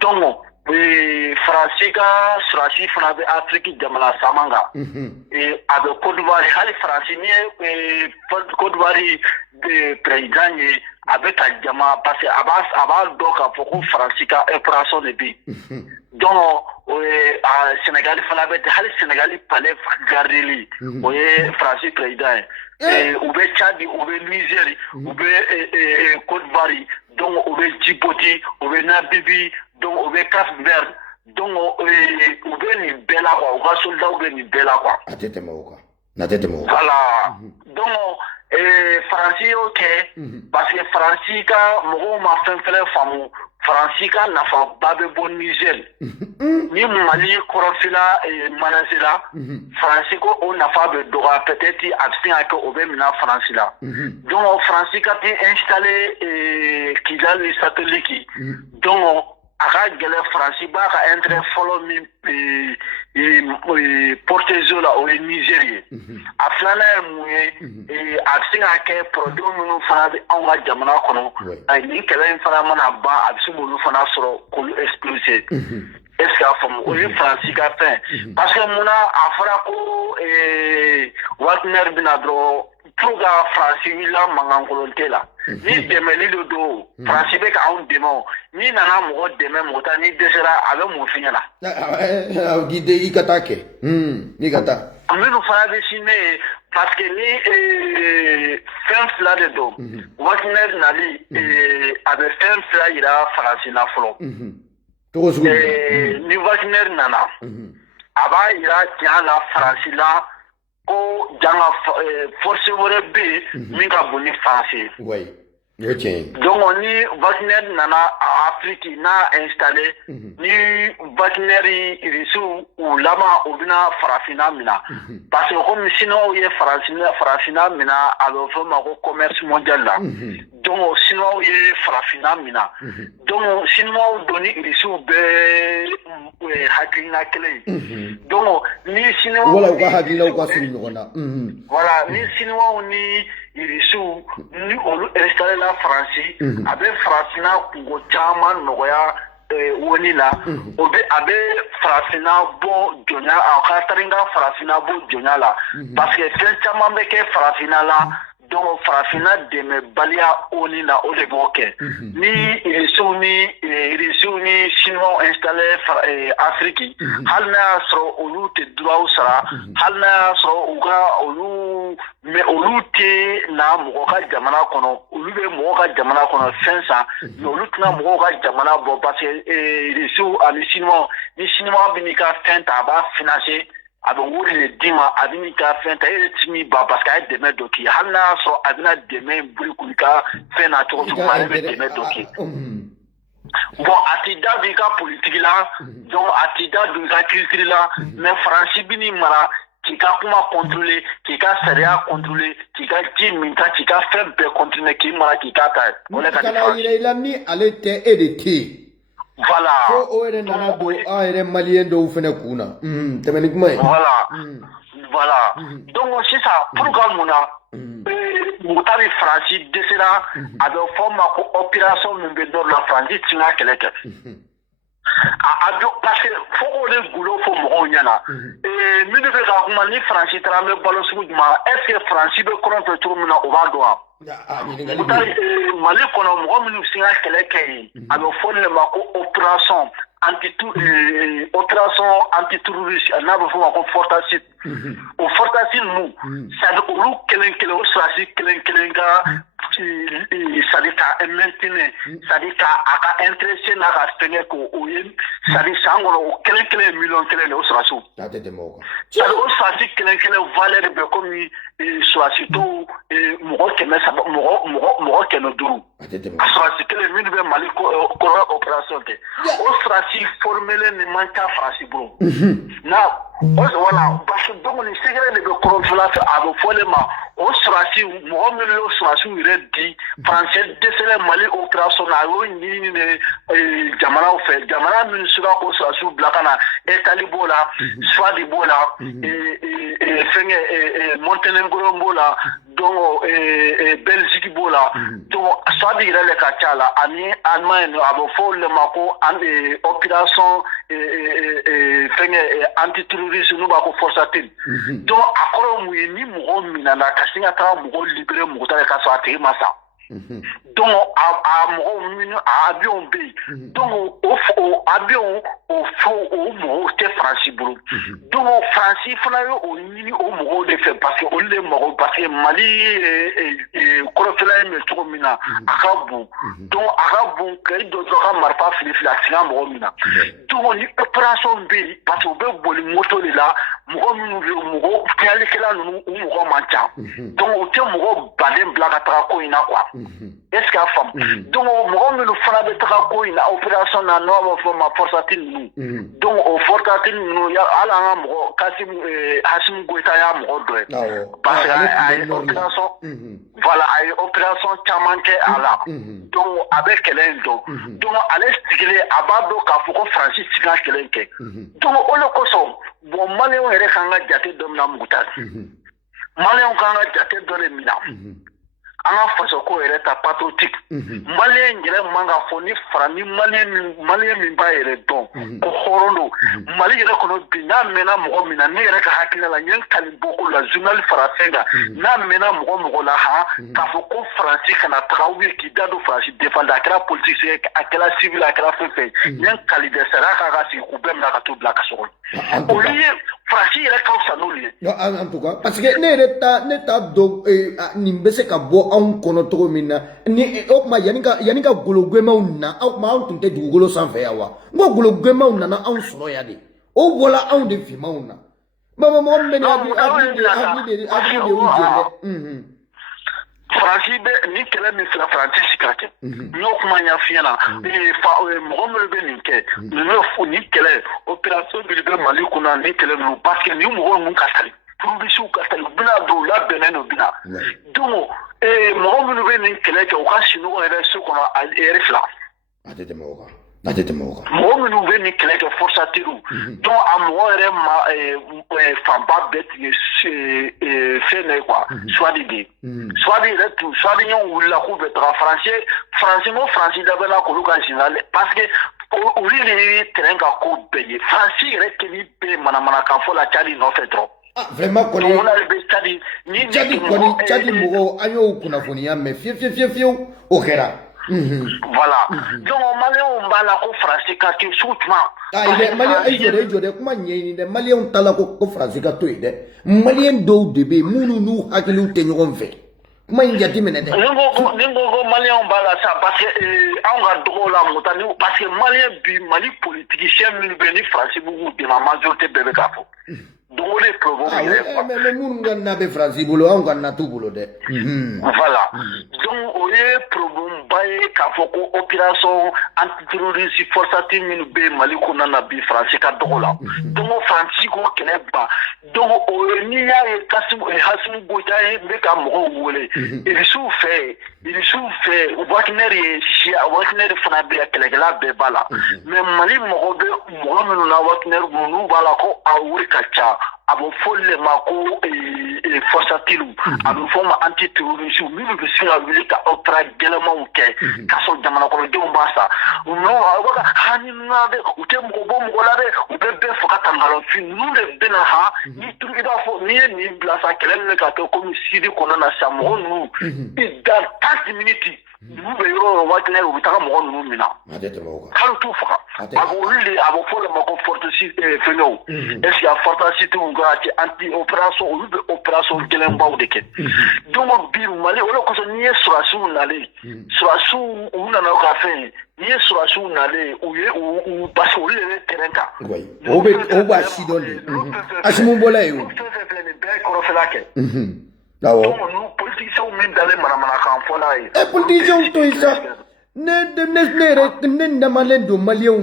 donc faransi ka surasi fana bɛ afiriki jamana caman kan a bɛ Côte d'Ivoire hali faransi ni ye Côte d'Ivoire président ye a bɛ ka jama parce que a b'a dɔn k'a fɔ ko faransi ka opération de bɛ yen donc Sénégal fana bɛ ten hali Sénégal palais gardeli o ye faransi président ye u bɛ Tchad u bɛ Niger u bɛ Côte d'Ivoire donc u bɛ Djibouti u bɛ Namibie donc u bɛ Cap Vert donc u bɛ nin bɛɛ la quoi u ka soldats bɛ nin bɛɛ la quoi. A tɛ tɛmɛ o kan na tɛ tɛmɛ o kan. Voilà donc faransi y'o kɛ parce que faransi ka mɔgɔw ma fɛn fɛnɛ faamu faransi ka nafaba bɛ bɔ Niger ni Mali kɔrɔfila Manasses la faransi ko o nafa bɛ dɔgɔya peut-être a bɛ se ka kɛ o bɛ mina faransi la donc faransi ka tɛ installer Kigali satellite donc a ka gɛlɛn faransi b'a ka intérêt fɔlɔ min portezo la o ye Niger ye a filanan ye mun ye a bɛ se ka kɛ produit minnu fana bɛ anw ka jamana kɔnɔ ni kɛlɛ in fana mana ban a bɛ se k'olu fana sɔrɔ k'olu expulser est-ce que a faamu o ye faransi ka fɛn parce que munna a fɔra ko Wagner bɛna dɔrɔn pour ka faransi wulila mankankolon tɛ la ni dɛmɛli de don faransi bɛ ka anw dɛmɛ o ni nana mɔgɔ dɛmɛ mɔgɔ ta ni dɛsɛra a bɛ mun f'i ɲɛna. I ka taa kɛ n'i ka taa. minnu fana bɛ si ne ye parce que ni fɛn fila de don Wagner nali a bɛ fɛn fila yira faransi la fɔlɔ ni Wagner nana a b'a yira tiɲɛ la faransi la ko janga force wɛrɛ bɛ yen min ka bon ni faransi ye. donc ni Wagner nana a Afrique n'a installé ni Wagner irisiw u lama u bɛna farafinna minɛ parce que comme Sinois ye farafinna minɛ a bɛ fɔ o ma ko commerce mondial la donc Sinois ye farafinna minɛ donc Sinois don ni irisiw bɛɛ hakilina kelen ye donc ni Sinois wala u ka hakilinaw ka surun ɲɔgɔn na voilà ni Sinois ni irisiw ni olu installé la faransi a bɛ farafinna kungo caman nɔgɔya woni la a bɛ farafinna bɔ jɔnya a ka taari n ka farafinna bɔ jɔnya la parce que fɛn caman bɛ kɛ farafinna la donc farafinna dɛmɛbaliya oni la o de b'o kɛ ni irisiw ni Chinois installé Afrique hali n'a y'a sɔrɔ olu tɛ droit sara hali n'a y'a sɔrɔ mais olu tɛ na mɔgɔ ka jamana kɔnɔ olu bɛ mɔgɔ ka jamana kɔnɔ fɛn san mais olu tɛna mɔgɔw ka jamana bɔ parce que irisiw ani Chinois ni Chinois bɛ n'i ka fɛn ta a b'a financer a bɛ wari de d'i ma a bɛ n'i ka fɛn ta e yɛrɛ ti min ba parce que a ye dɛmɛ dɔ k'i hali n'a y'a sɔrɔ a bɛna dɛmɛ in boli k'i ka fɛn na cogo cogo ale bɛ dɛmɛ dɔ k'i bon a ti da don i ka politiki la donc a ti da don i ka culture la mais faransi bɛ n'i mara k'i ka kuma contrôler k'i ka sariya contrôler k'i ka ji min ta k'i ka fɛn bɛɛ contrôler k'i mara k'i ka ta o de ka di faransi. kana yira i la ni ale tɛ e de tɛ yen. Voilà. Fo o yɛrɛ nana don an yɛrɛ maliyɛn dɔw fɛnɛ kun na tɛmɛ ni kuma ye. Voilà. Voilà. Donc sisan pour ka mun na Mutari faransi dɛsɛra a bɛ fɔ ma ko opération min bɛ dɔ la faransi ti ka kɛlɛ kɛ. A bɛ parce que fo o de gulo fɔ mɔgɔw ɲɛna minnu bɛ ka kuma ni faransi taara an bɛ balo sugu jumɛn est ce que faransi bɛ kɔrɔ fɛ cogo min na o b'a dɔn wa. Mali kɔnɔ mɔgɔ minnu bɛ se ka kɛlɛ kɛ yen a bɛ fɔ ne ma ko opération antiterroriste n'a bɛ fɔ ma ko Fortasit o Fortasit ninnu c'est à dire olu kelen kelen o sɔrɔsi kelen kelen ka c'est à dire ka maintenir c'est à dire ka a ka intéressé n'a ka fɛngɛ ko o ye c'est à dire san kɔnɔ o kelen kelen miliyɔn kelen de o sɔrɔsiw c'est à dire o sɔrɔsi kelen kelen valeur bɛ komi sɔrɔsi tɔw mɔgɔ 300 mɔgɔ 500 a sɔrɔsi kelen minnu bɛ Mali kɔrɔ opération kɛ o sɔrɔsi formelen ni man ca faransi bolo na voilà parce que donc ni sɛgɛrɛ de bɛ kɔrɔfɔla fɛ a bɛ fɔlen ma o sɔrɔsi mɔgɔ minnu y'o sɔrɔsiw yɛrɛ di faransi dɛsɛlen Mali opération na a y'o ɲini ni jamanaw fɛ jamana minnu sera k'o sɔrɔsiw bila ka na Italie b'o la Suède b'o la fɛngɛ Montenegro b'o la donc Belgique b'o la donc Suède yɛrɛ de ka ca la ani Allemagne a fo le mako opération antiterroriste nous ba ko forçatil donc akoro mu ni mo mina na kasinga ta mo libérer mo ta ka so ati masa donc a mo minu avion B donc au avion au faux au mo te France bro donc France fana yo o ni o mo de fait parce que on le mo parce que Mali korofela me to mina akabu donc arabu kay do ka marpa filifila singa mo mina donc ni opération B parce que be boli moto la mo minu mo kali kala no mo mancha donc o te mo badem blaga tra ko ina quoi est-ce qu'il y a femme donc moi nous faisons des travaux une opération na nova forme forçatil nous donc au forçatil nous ya ala mo Kasim Hasim Goita ya mo doy parce que opération voilà opération chamanke ala donc avec kelendo donc à l'estigler abado ka fuko Francis Siga kelenke donc o le koso bon maléon ere kanga jate dom na mugutas maléon kanga jate dole mina anga faso ko ere ta patriotique malien ngere manga foni frami malien min ba ere don ko horondo mali ngere kono bina mena mo mina ne ere ka hakila la nyen kali boko la journal français na mena mo la ha ka fo ko français kana trawi ki dado français défendre akra politique akra civil akra fefe nyen kali de saraka ga si kubem na ka to bla ka so o liye français ere ka sa no liye no en tout cas parce que ne ta do ni mbese ka bo an kono to mina ni o ma yanika gologwema unna o ma on tunte dugolo sanfɛ ya wa ngo gologwema unna na an soro ya de o bola an de fi ma unna mama mo mbeni abi de ujele Francis be ni kele mi fila Francis sikake no kuma nya fiena mo mo be ni ke no fu ni kele opération de Mali kuna ni kele no parce que ni mo mun kasali provision kasali bina do la beneno bina donc mo mo be ni kele ke o ka sino ere so kono ere fila atete mo mo mo be ni kele ke force atiru donc amo ere ma famba bet fait quoi soit dit tout soit dit on la coupe de français d'abord la coloca général parce que au lieu de terrain ka ko payer français rekeni pe mana ka fo la chali no fait trop vraiment on a le chali ni chali mo ayo kuna foni ya me fie o kera voilà donc on va la ko français ka ke soutma il est malien jode kuma nyeni de malien tala ko français ka to ide malien do de be munu nu hakilu te nyon fe kuma njati menede ningo malien bala ça parce que on ga do la mutani parce que malien bi mali politicien mi be ni français bu de la majorité bebe ka fo donc les problèmes mais munu ngana be français bolo on ngana tout bolo de voilà donc o ye problème baye ka fo ko opération antiterroriste forçative min be mali ko nana bi français ka dogola donc français ko kene ba donc o ni ya e Kasim Hasim Goita be ka mo wole il souffre Wagner fana be kala be bala mais mali mo be mo na Wagner no bala ko awuri kacha abo folle mako forçatilu abo forma antiterroriste mi be sira wili ka otra gelema uke kaso jamana ko de mbasa no awoka hani na de ute mo bo mo la de ube fokata ngalo fi nu de bena ha ni tu ida fo ni blasa kelem ka to komi sidi kono na samo nu dans 30 minutes nous verrons Wagner ou bitaka mo nu mina kalu tu foka abo li abo folle mako forteci feno est-ce ya forteci tu ngati anti opération ou opération gelemba ou deke donc bi mali wala ko so ni surasu nale surasu una na ka fe ni surasu nale ou baso le terenka oui o ba sidole asimu bola yo ko felake dawo nous politiciens même dans les manamana kan fola e politiciens to isa ne ndamalen do malien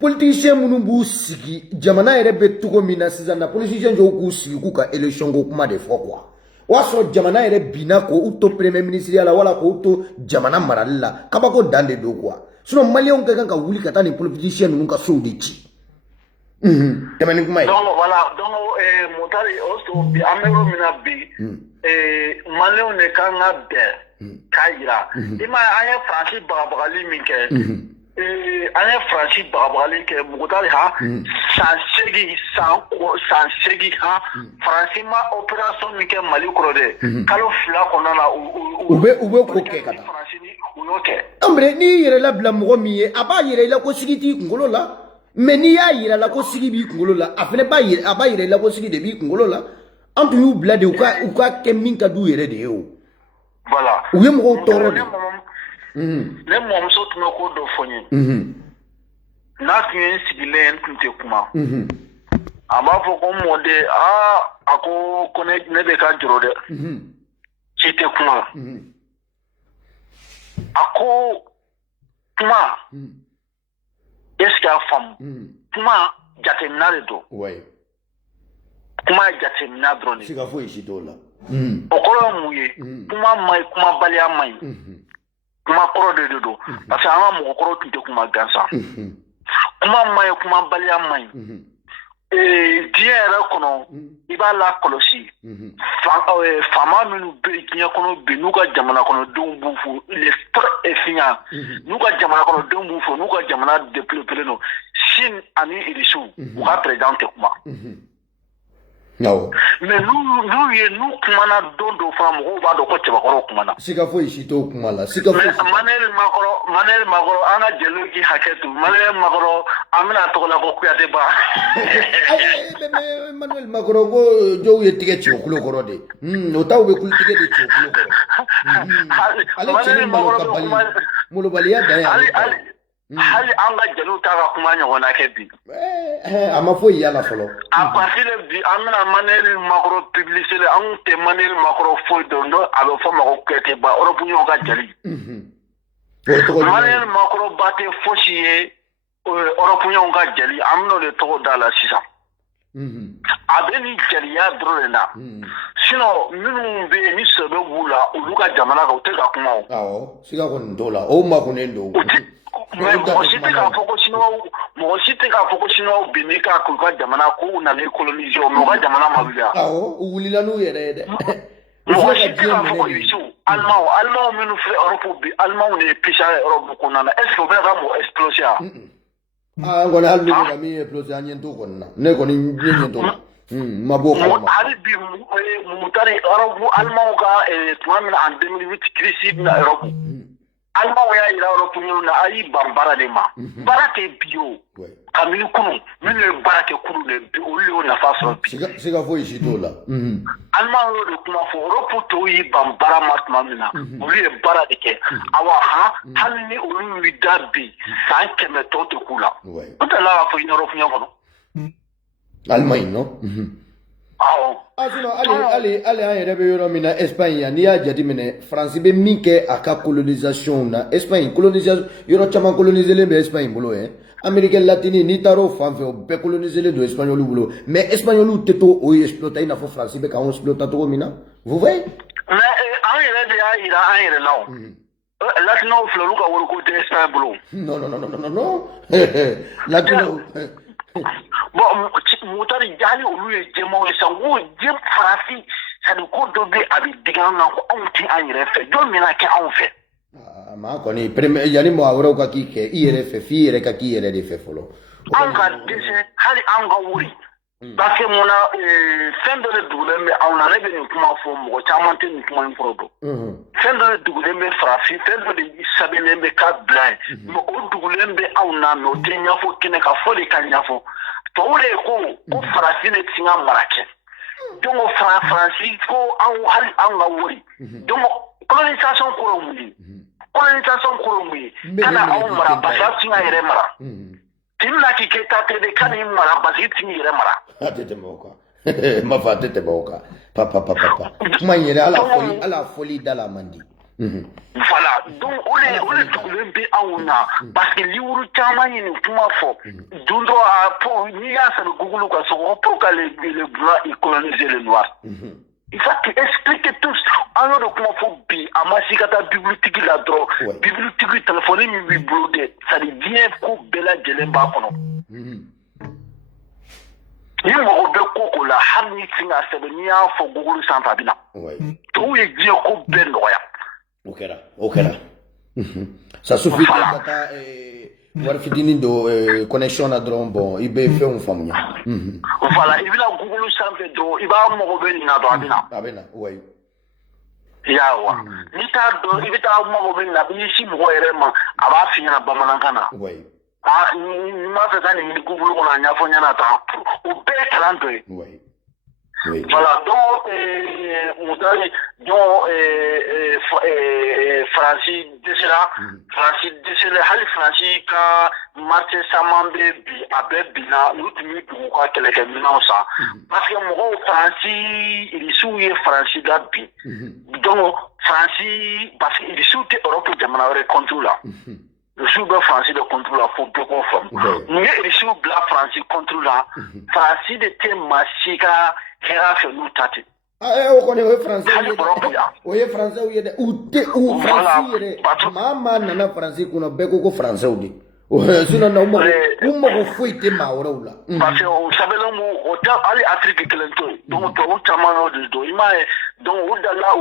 politicien munu bu sigi jamana yɛrɛ bɛ togo min na sisan na politicien jɔw k'u sigi k'u ka élection ko kuma de fɔ quoi o y'a sɔrɔ jamana yɛrɛ binna k'u to premier ministre la wala k'u to jamana marali la kabako dan de don quoi sinon malien ka kan ka wuli ka taa ni politicien ninnu ka sow de ci tɛmɛ ni kuma ye. donc voilà donc motari o so bi an bɛ yɔrɔ min na bi malien de kan ka bɛn Kaira. Ima aya Francis Barabagali minke. Aya Francis Barabagali ke mugutari ha. Sansegi ha. Francis ma opération minke Mali krode. Kalo fila konana ube koke kata. Ambre ni yere la bla mɔgɔ min ye a b'a yɛrɛ la ko sigi t'i kunkolo la mais n'i y'a yira la ko sigi b'i kunkolo la a fɛnɛ a b'a yɛrɛ la ko sigi de b'i kunkolo la an tun y'u bila de u ka kɛ min ka d'u yɛrɛ de ye o. Voilà. U ye mɔgɔw tɔɔrɔ de. Ne mɔmuso tun bɛ ko dɔ fɔ n ye. N'a tun ye n sigilen n tun tɛ kuma. A b'a fɔ ko mɔden a ko ne bɛ ka jɔrɔ dɛ. Ci tɛ kuma. A ko kuma est-ce qu'il y a femme kuma jatemina de do kuma jatemina dɔrɔn de siga foyi si t'o la o kɔrɔ ye mun ye kuma man ɲi kuma baliya man ɲi kuma kɔrɔ de do parce que an ka mɔgɔkɔrɔ tun tɛ kuma gansan kuma man ɲi kuma baliya man ɲi diɲɛ yɛrɛ kɔnɔ i b'a la kɔlɔsi faama minnu bɛ diɲɛ kɔnɔ bi n'u ka jamana kɔnɔdenw b'u fo les très efficaces n'u ka jamana kɔnɔdenw b'u fo n'u ka jamana développé no Chine ani Irisiw u ka président tɛ kuma mais n'u kumana don dɔ fana mɔgɔw b'a dɔn ko cɛbakɔrɔw kumana siga foyi si t'o kuma la siga foyi Manuel Macron an ka jeliw k'i hakɛ to Manuel Macron an bɛna tɔgɔ la ko Kuyatɛ ba Manuel Macron ko jɔw ye tigɛ ci o kulo kɔrɔ de o taw bɛ kulo tigɛ de ci o kulo kɔrɔ ale cɛnin malobaliya dan ye hali an ka jeliw t'a ka kuma ɲɔgɔnna kɛ bi a ma foyi yala fɔlɔ a partir de bi an bɛna Manuel Macron publicité an tɛ Manuel Macron foyi dɔn a bɛ fɔ ma ko Kuyatɛ ba Europe ɲɔgɔn ka jeli Manuel Macron ba tɛ fosi ye Europe ɲɔgɔn ka jeli an bɛna o de tɔgɔ da la sisan a bɛ ni jeliya dɔrɔn de la sinon minnu bɛ yen ni sɛbɛ b'u la olu ka jamana kan u tɛ ka kuma o siga kɔni t'o la o makunnen don mais mɔgɔ si tɛ k'a fɔ ko siniwaw bi n'i ka k'u ka jamana k'u nana coloniser o mais u ka jamana ma wuli u wulila n'u yɛrɛ ye dɛ mɔgɔ si tɛ k'a fɔ ko Irisiw Alimanw minnu filɛ Europe bi Alimanw de ye puissant Europe kɔnɔna na est ce que u bɛna ka mɔgɔ exploser an kɔni hali n'u bɛ ka min exploser an ɲɛ t'o kɔni na ne kɔni ɲɛ t'o la ma b'o kalama hali bi Mutari Europe Alimanw ka tuma min na en 2008 crise bɛna Europe Alimanw y'a yira Europe ɲɛw na a y'i ban baara de ma baara tɛ bi o kabini kunun minnu ye baara kɛ kunun de bi olu y'o nafa sɔrɔ bi siga foyi si t'o la Alimanw y'o de kuma fɔ Europe tɔw y'i ban baara ma tuma min na olu ye baara de kɛ awa hali ni olu y'u da bi san 100 tɔw tɛ k'u la o tɛ la k'a fɔ Europe ɲɛ kɔnɔ Allemagne non ale an yɛrɛ bɛ yɔrɔ min na Espagne yan n'i y'a jateminɛ Faransi bɛ min kɛ a ka colonisation na Espagne colonisation yɔrɔ caman coloniselen bɛ Espagne bolo Amérique latine n'i taara o fan fɛ o bɛɛ coloniselen don Espagnol bolo mais Espagnol tɛ to o exploiter i n'a fɔ Faransi bɛ k'anw exploiter cogo min na vous voyez mais an yɛrɛ de y'a yira an yɛrɛ la o latinaw filɛ olu ka wariko tɛ Espagne bolo non latinaw bon Mutari hali olu ye jɛmaw ye sa n ko Faransi c'est ko dɔ bɛ a bɛ digi an na ko anw tɛ an yɛrɛ fɛ jɔn mina kɛ anw fɛ maa kɔni yanni mɔgɔ wɛrɛw ka k'i kɛ i yɛrɛ fɛ f'i yɛrɛ ka k'i yɛrɛ de fɛ fɔlɔ an ka dɛsɛ hali an ka wuri parce que mun na fɛn dɔ de dugulen bɛ anw na ne bɛ nin kuma fɔ mɔgɔ caman tɛ nin kuma in kɔrɔ dɔn fɛn dɔ de dugulen bɛ farafin fɛn dɔ de sɛbɛnlen bɛ k'a bila yen mais o dugulen bɛ anw na mais o tɛ ɲɛfɔ kɛnɛ kan fɔ de ka ɲɛfɔ tɔw de ko farafin de ti ka mara kɛ donc Faransi ko hali an ka wuri donc colonisation kɔrɔ mun ye kana anw mara parce que ti ka yɛrɛ mara Tinna ki keta te de kan in mara basi tin yɛrɛ mara a tɛ tɛmɛ o kan ma fa tɛ tɛmɛ o kan papa kuma in yɛrɛ ala foli da la man di voilà donc ole tugulen bɛ anw na parce que livre caman ye nin kuma fɔ don dɔ n'i y'a sɛbɛn Google kan so pour que les blancs ils colonisent les noirs il faut expliquer tous an y'o de kuma fɔ bi a ma si ka taa bibilitigi la dɔrɔn bibilitigi telefɔni min b'i bolo dɛ c'est à dire diɲɛ ko bɛɛ lajɛlen b'a kɔnɔ ni mɔgɔ bɛ ko la hali ni ti ka sɛbɛn n'i y'a fɔ Google sanfɛ a bɛ na tɔw ye diɲɛ ko bɛɛ nɔgɔya okera ça suffit ka taa wari fitinin do connexion na dɔrɔn bon i bɛ fɛnw faamuya voilà i bɛna google sanfɛ dɔrɔn i b'a mago bɛ nin na dɔrɔn a bɛ na oui yawa n'i t'a dɔn i bɛ taa mago bɛ nin na n'i si mɔgɔ yɛrɛ ma a b'a f'i ɲɛna bamanankan na oui n m'a fɛ ka nin ɲini google kɔnɔ a ɲɛfɔ ɲɛna tan o bɛɛ ye kalan dɔ ye oui voilà donc Moutari donc Fransi dɛsɛra hali Fransi ka marché caman bɛ bi a bɛɛ binna olu tun bɛ dugu ka kɛlɛkɛminɛnw san parce que mɔgɔw Fransi irisiw ye Fransi la bi donc Fransi parce que irisiw tɛ Europe jamana wɛrɛ contre la irisiw bɛ Fransi de contre la fo bɛɛ k'o faamu mun ye irisiw bila Fransi contre la Fransi de tɛ maa si ka hɛrɛ fɛ n'u ta ten o kɔni o ye français ye dɛ u tɛ u français yɛrɛ maa nana français kunna bɛɛ ko français de sinon na u mago foyi tɛ maa wɛrɛw la parce que o sɛbɛnlen mu o tɛ hali Afrique kelen to yen donc tubabu caman y'o de don i m'a ye donc u dala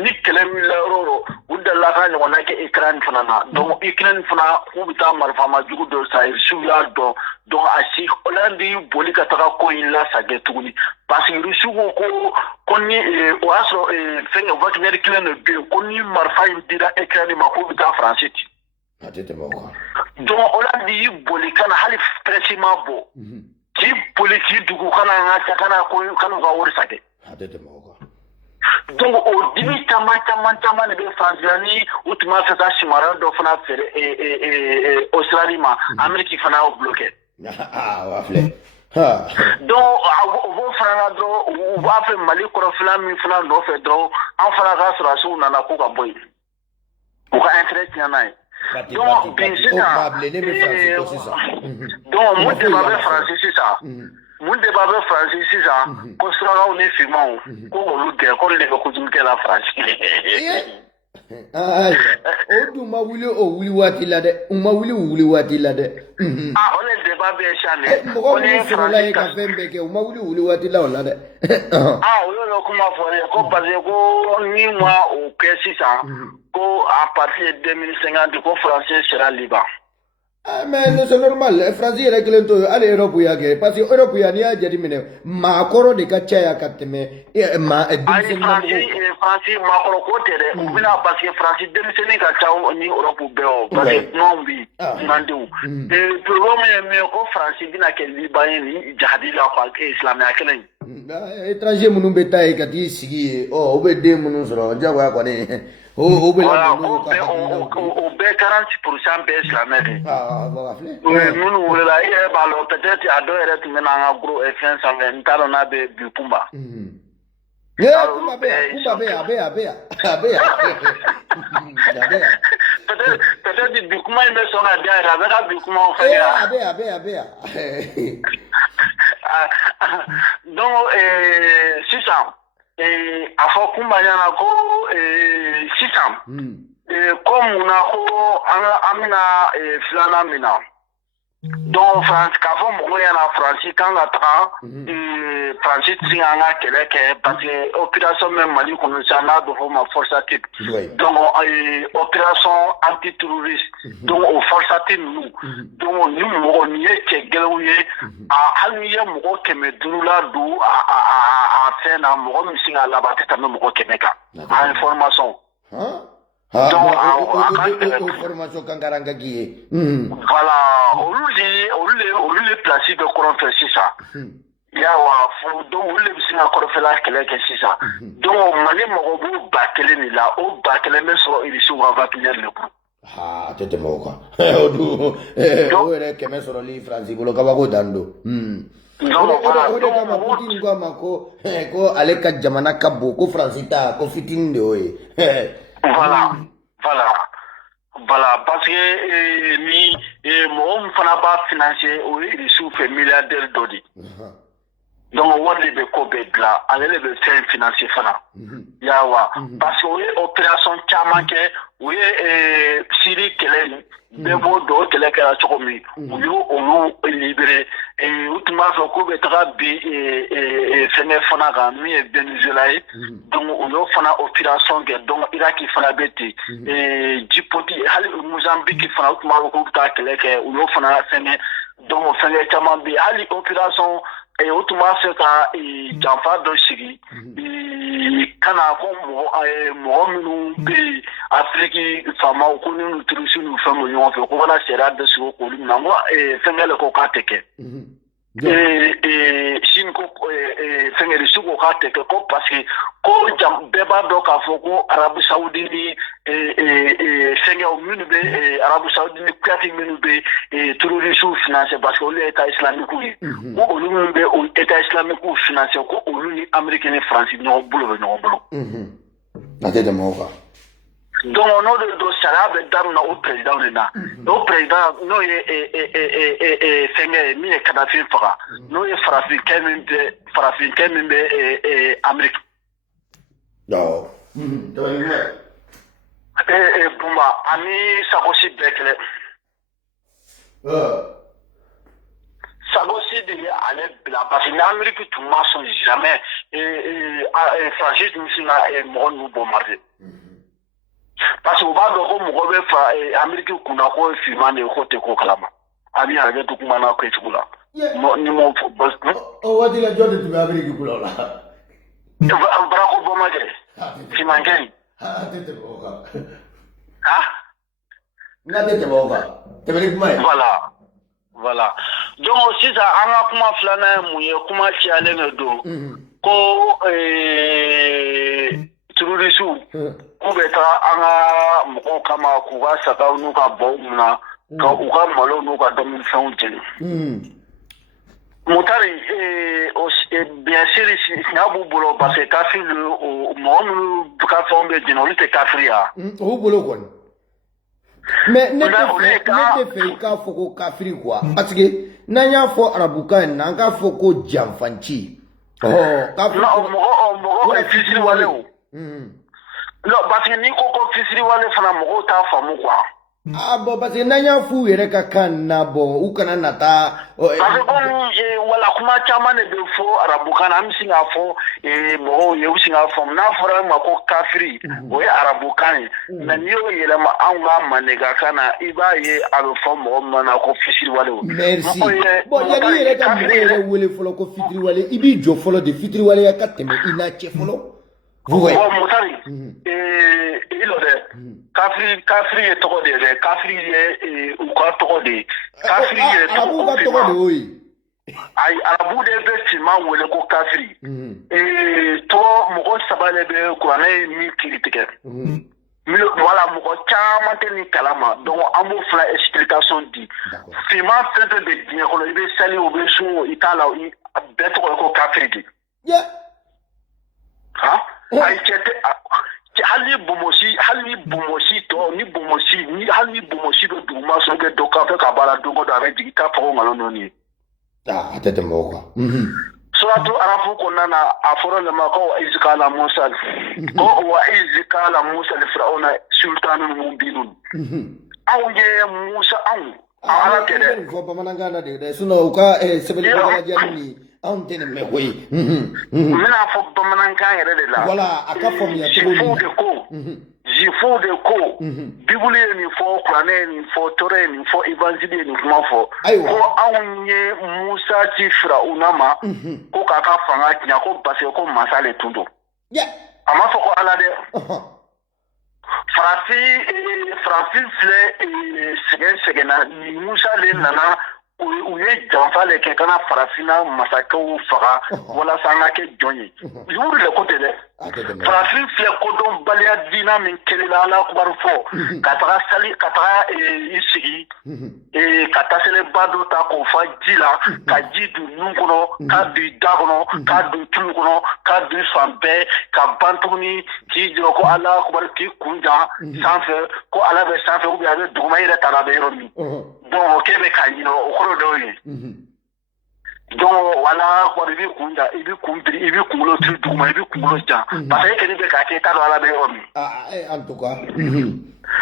ni kɛlɛ wulila yɔrɔ o yɔrɔ u dala ka ɲɔgɔnna kɛ Ukraine fana na donc Ukraine fana k'u bɛ taa marifama jugu dɔ san Rusiw y'a dɔn donc a si Hollande y'i boli ka taga ko in lasagɛ tuguni parce que Rusiw ko ni o y'a sɔrɔ fɛnkɛ Wagner kelen de bɛ yen ko ni marifa in dira Ukraine ma k'u bɛ taa France ten. Donc Hollande y'i boli kana hali presse ma bɔ k'i boli k'i dugu kana ka wari sagɛ. Donc o dimi caman de bɛ France la ni u tun b'a fɛ ka simariyɔn dɔ fana feere Australie ma Amérique fana y'o bloqué. Donc o b'o fana na dɔrɔn u b'a fɛ Mali kɔrɔfila min fana nɔfɛ dɔrɔn an fana ka sɔrɔdasiw nana k'u ka bɔ yen u ka intérêt tiɲɛ n'a ye. Donc bin sisan donc mun débat bɛ Faransi sisan ko surakaw ni finmanw ko olu gɛn ko olu de bɛ kojugu kɛ la Faransi. o dun ma wuli o wuli waati la dɛ u ma wuli o wuli waati la dɛ o le débat bɛ sisan dɛ mɔgɔ minnu sɔrɔla ye ka fɛn bɛɛ kɛ u ma wuli o wuli waati la o la dɛ o y'o kuma fɔ dɛ ko parce que ko ni ma o kɛ sisan ko à partir de 2050 ko Français sera libre. Mais c'est normal France yɛrɛ kelen to hali Europe y'a kɛ parce que Europe ya n'i y'a jateminɛ maakɔrɔ de ka caya ka tɛmɛ France maakɔrɔ ko tɛ dɛ u bɛna parce que France denmisɛnnin ka ca ni Europe bɛɛ o parce que dunanw bɛ yen dunandenw problème ye min ye ko France bɛna kɛ Liban ye ni jihadi la quoi silamɛya kelen ye. étranger minnu bɛ taa yen ka t'i sigi yen u bɛ den minnu sɔrɔ diyagoya kɔni o bɛ o bɛɛ 40% bɛɛ silamɛ de minnu welela i yɛrɛ b'a lɔ peut-être a dɔw yɛrɛ tun bɛ n'an ka groupe fɛn sanfɛ n t'a dɔn n'a bɛ bi kunba. Kumba bɛ yan peut-être bi kuma in bɛ sɔn ka diya yɛrɛ a bɛ ka bi kumaw fɛ yan. a bɛ yan. Donc sisan a fɔ kunba ɲɛna ko sisan ko mun na ko an bɛna filanan min na donc France k'a fɔ mɔgɔw ɲɛna Faransi kan ka taga Faransi tɛ se an ka kɛlɛ kɛ parce que opération bɛ Mali kɔnɔ sisan n'a bɛ fɔ o ma forçative donc opération antiterroriste donc o forçative ninnu donc ni mɔgɔ nin ye cɛ gɛlɛnw ye hali n'i ye mɔgɔ 500 ladon a fɛn na mɔgɔ min sin ka laban a tɛ tɛmɛ mɔgɔ 100 kan a information. Donc formation kangaranga gi voilà olu le place de kɔrɔfɛ sisan yawa fo donc olu le bɛ sin ka kɔrɔfɛla kɛlɛ kɛ sisan donc Mali mɔgɔ b'o 1000 de la o 1000 bɛ sɔrɔ irisiw ka Wagner de kun. a tɛ tɛmɛ o kan o yɛrɛ 100 sɔrɔli France bolo kabako dan don. o de kama Putin ko a ma ko ale ka jamana ka bon ko France ta ko fitinin de y'o ye. Voilà parce que ni mɔgɔ min fana b'a financer o ye irisiw fɛ milliardaire dɔ de donc wari be ko be dilan ale de bɛ fɛn financer fana yawa parce que o ye opération caman kɛ o ye Syrie kɛlɛ bɛɛ b'o dɔn o kɛlɛ kɛra cogo min u y'u olu libéré u tun b'a fɛ k'u bɛ taga bi fɛngɛ fana kan min ye Venezuela ye donc u y'o fana opération kɛ donc Iraki fana bɛ ten Djibouti hali Mozambique fana u tun b'a fɛ k'u bɛ taa kɛlɛ kɛ u y'o fana fɛngɛ donc fɛngɛ caman bɛ yen hali opération o tun b'a fɛ ka janfa dɔ sigi kana ko mɔgɔ minnu bɛ yen Afiriki faamaw ko n'u terroriste n'u fɛn bɛ ɲɔgɔn fɛ ko kana sariya dɔ sigi k'olu minɛ n ko fɛnkɛ le ko k'a tɛ kɛ Chine ko fɛnkɛ de ko k'a tɛ kɛ ko parce que ko bɛɛ b'a dɔn k'a fɔ ko Arabu Saoudi ni fɛnkɛw minnu bɛ Arabu Saoudi ni kuyate minnu bɛ terroriste financer parce que olu ye État islamique ye ko olu minnu bɛ o État islamique financer ko olu ni Amérique ni France ɲɔgɔn bolo bɛ ɲɔgɔn bolo. A tɛ tɛmɛ o kan. Donc n'o de don sariya bɛ daminɛ o président de la o président n'o ye fɛnkɛ min ye Kadhafi faga n'o ye farafinkɛ min bɛ Amérique. Awɔ. Bumba ani Sagosi bɛɛ kɛlɛ. Sagosi de ye ale bila parce que l'Amérique tun ma sɔn jamais Francis tun sin ka mɔgɔ ninnu bombarder. Parce que u b'a dɔn ko mɔgɔ bɛ fa Amérique kunna ko finman de ye ko tɛ ko kalama a bɛ hakɛ to kuma na kɛcogo la ni m'o fɔ. O waati la jɔn de tun bɛ Amérique kunna o la. Barack Obama kɛ finmankɛ in. A tɛ tɛmɛ o kan. N'a tɛ tɛmɛ o kan tɛmɛni kuma ye. Voilà donc sisan an ka kuma filanan ye mun ye kuma cayalen de don ko terroriste k'u bɛ taa an ka mɔgɔw kama k'u ka sagaw n'u ka baw minɛ ka u ka malo n'u ka dumunifɛnw jeni. Mutari bien sûr siɲɛ b'u bolo parce que kafiri mɔgɔ minnu ka fɛnw bɛ jeni olu tɛ kafiri ya. O bolo kɔni. Mais ne tɛ fɛ i k'a fɔ ko kafiri quoi parce que n'an y'a fɔ arabukan in na an k'a fɔ ko janfanci. Mɔgɔ fisiriwalew. Non parce que n'i ko ko fisiriwale fana mɔgɔw t'a faamu quoi. Bon parce que n'an y'a f'u yɛrɛ ka kan na bon u kana na taa. Parce que comme wala kuma caman de bɛ fɔ arabukan na an bɛ sin k'a fɔ mɔgɔw ye u bɛ sin k'a faamu n'a fɔra e ma ko kafiri o ye arabukan ye mais n'i y'o yɛlɛma anw ka manikakan na i b'a ye a bɛ fɔ mɔgɔ min na ko fisiriwale. Merci bon yanni i yɛrɛ ka mɔgɔ yɛrɛ wele fɔlɔ ko fitiriwale i b'i jɔ fɔlɔ de fitiriwaleya ka tɛmɛ i n'a cɛ fɔlɔ. Bon Mutari ilo dɛ kafiri ye tɔgɔ de ye dɛ kafiri ye u ka tɔgɔ de ye kafiri ye arabu ka tɔgɔ de y'o ye. Ayi arabu de bɛ finman wele ko kafiri tɔgɔ mɔgɔ saba de bɛ kuranɛ ye min kiiri tigɛ wala mɔgɔ caman tɛ nin kalama donc an b'o fana explication di finman fɛn fɛn bɛ diɲɛ kɔnɔ i bɛ sali o bɛ sun i t'a la bɛɛ tɔgɔ ye ko kafiri de. Ayi cɛ tɛ hali ni bomosi tɔ ni bomosi bɛ duguma sɔrɔ bɛ dɔ k'a fɛ ka baara don o don a bɛ jigin k'a fɔ ko nkalon dɔ nin ye. A tɛ tɛmɛ o kan. Suratu arafu kɔnɔna na a fɔra le ma ko wa iz qala Musa li Firawuna sultanun mubinun. Anw ye Musa ala tɛ dɛ. Fɔ bamanankan na de dɛ sinon u ka sɛbɛnni bakalajan ni anw tɛ nin mɛn koyi. N bɛna fɔ bamanankan yɛrɛ de la. Voilà a ka faamuya cogo min. Jifuw de ko bibulu ye nin fɔ kuranɛ ye nin fɔ tɔrɔ ye nin fɔ evanzili ye nin kuma fɔ ko anw ye Musa ci Firawuna ma ko k'a ka fanga tiɲɛ ko parce que ko masa le tun don a ma fɔ ko ala dɛ. Farafin filɛ sɛgɛnna ni Musa le nana u ye janfa le kɛ kana farafinna masakɛw faga walasa an ka kɛ jɔn ye yuuru le ko tɛ dɛ farafin filɛ kodɔnbaliya diina min kɛlɛla ala kubaru fɔ ka taga i sigi ka taseleba dɔ ta k'o fa ji la ka ji don nun kɔnɔ k'a don i da kɔnɔ k'a don tulu kɔnɔ k'a don fan bɛɛ ka ban tuguni k'i jɔ ko ala kubaru k'i kun jan sanfɛ ko ala bɛ sanfɛ ou bien a bɛ duguma i yɛrɛ t'a la a bɛ yɔrɔ min donc o k'e bɛ k'a ɲinɛ o kɔrɔ dɔw ye donc voilà quoi il kunda il kumbiri il kulo tu duma il kulo jan parce que ni be ka te ta ala be on en tout cas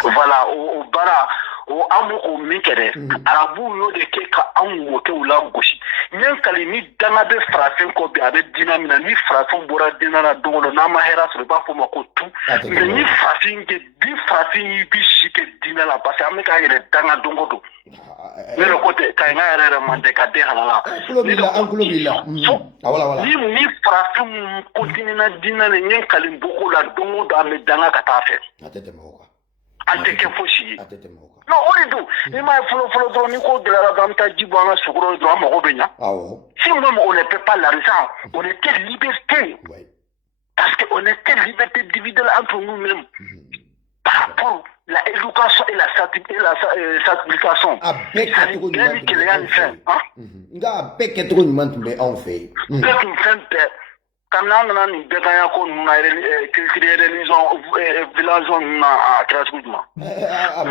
voilà au bara o amu ko min kɛdɛ arabu yo de kɛ ka an wo kɛ u la gosi ɲɛ kali ni danga bɛ farafin kɔ bi a bɛ dina min na ni farafin bɔra dina na don o don n'a ma hɛrɛ sɔrɔ i b'a fɔ ma ko tu mais ni farafin y'i bi si kɛ dina la parce que an bɛ k'an yɛrɛ danga don o don ne yɛrɛ ko tɛ ka n ka yɛrɛ man tɛ ka den halala ni farafin continue na dina le ɲɛ kali boko la don o don an bɛ danga ka taa fɛ an tɛ kɛ fosi ye non o de don ni ma fɔlɔ dɔrɔn ni ko gɛlɛyara dɔrɔn an bɛ taa ji bɔ an ka sukɔrɔ dɔrɔn an mago bɛ ɲa si on ne peut pas l'argent on était liberté parce que on était liberté individuelle entre nous-mêmes par rapport la éducation et la certification nga bɛɛ kɛcogo ɲuman tun bɛ anw fɛ yen bɛɛ tun fɛn bɛɛ quand on a une bégaya qu'on a culturelle religion village on a créé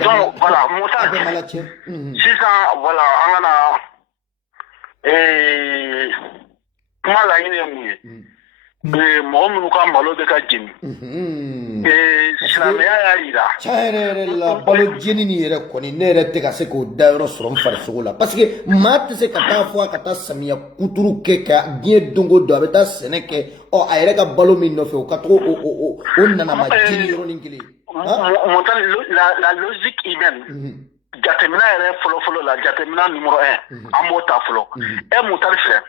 donc voilà mon ça c'est ça voilà on a comment la une mɔgɔ minnu ka malo bɛ ka jeni silamɛya y'a yira tiɲɛ yɛrɛ la balo jeni ni yɛrɛ kɔni ne yɛrɛ tɛ ka se k'o da yɔrɔ sɔrɔ n farisogo la parce que maa tɛ se ka taa fɔ a ka taa samiya kuturu kɛ ka diɲɛ don o don a bɛ taa sɛnɛ kɛ a yɛrɛ ka balo min nɔfɛ o ka to o nanama jeni yɔrɔnin kelen la logique humaine jatemina yɛrɛ fɔlɔ la jatemina numéro 1 an b'o ta fɔlɔ mutali filɛ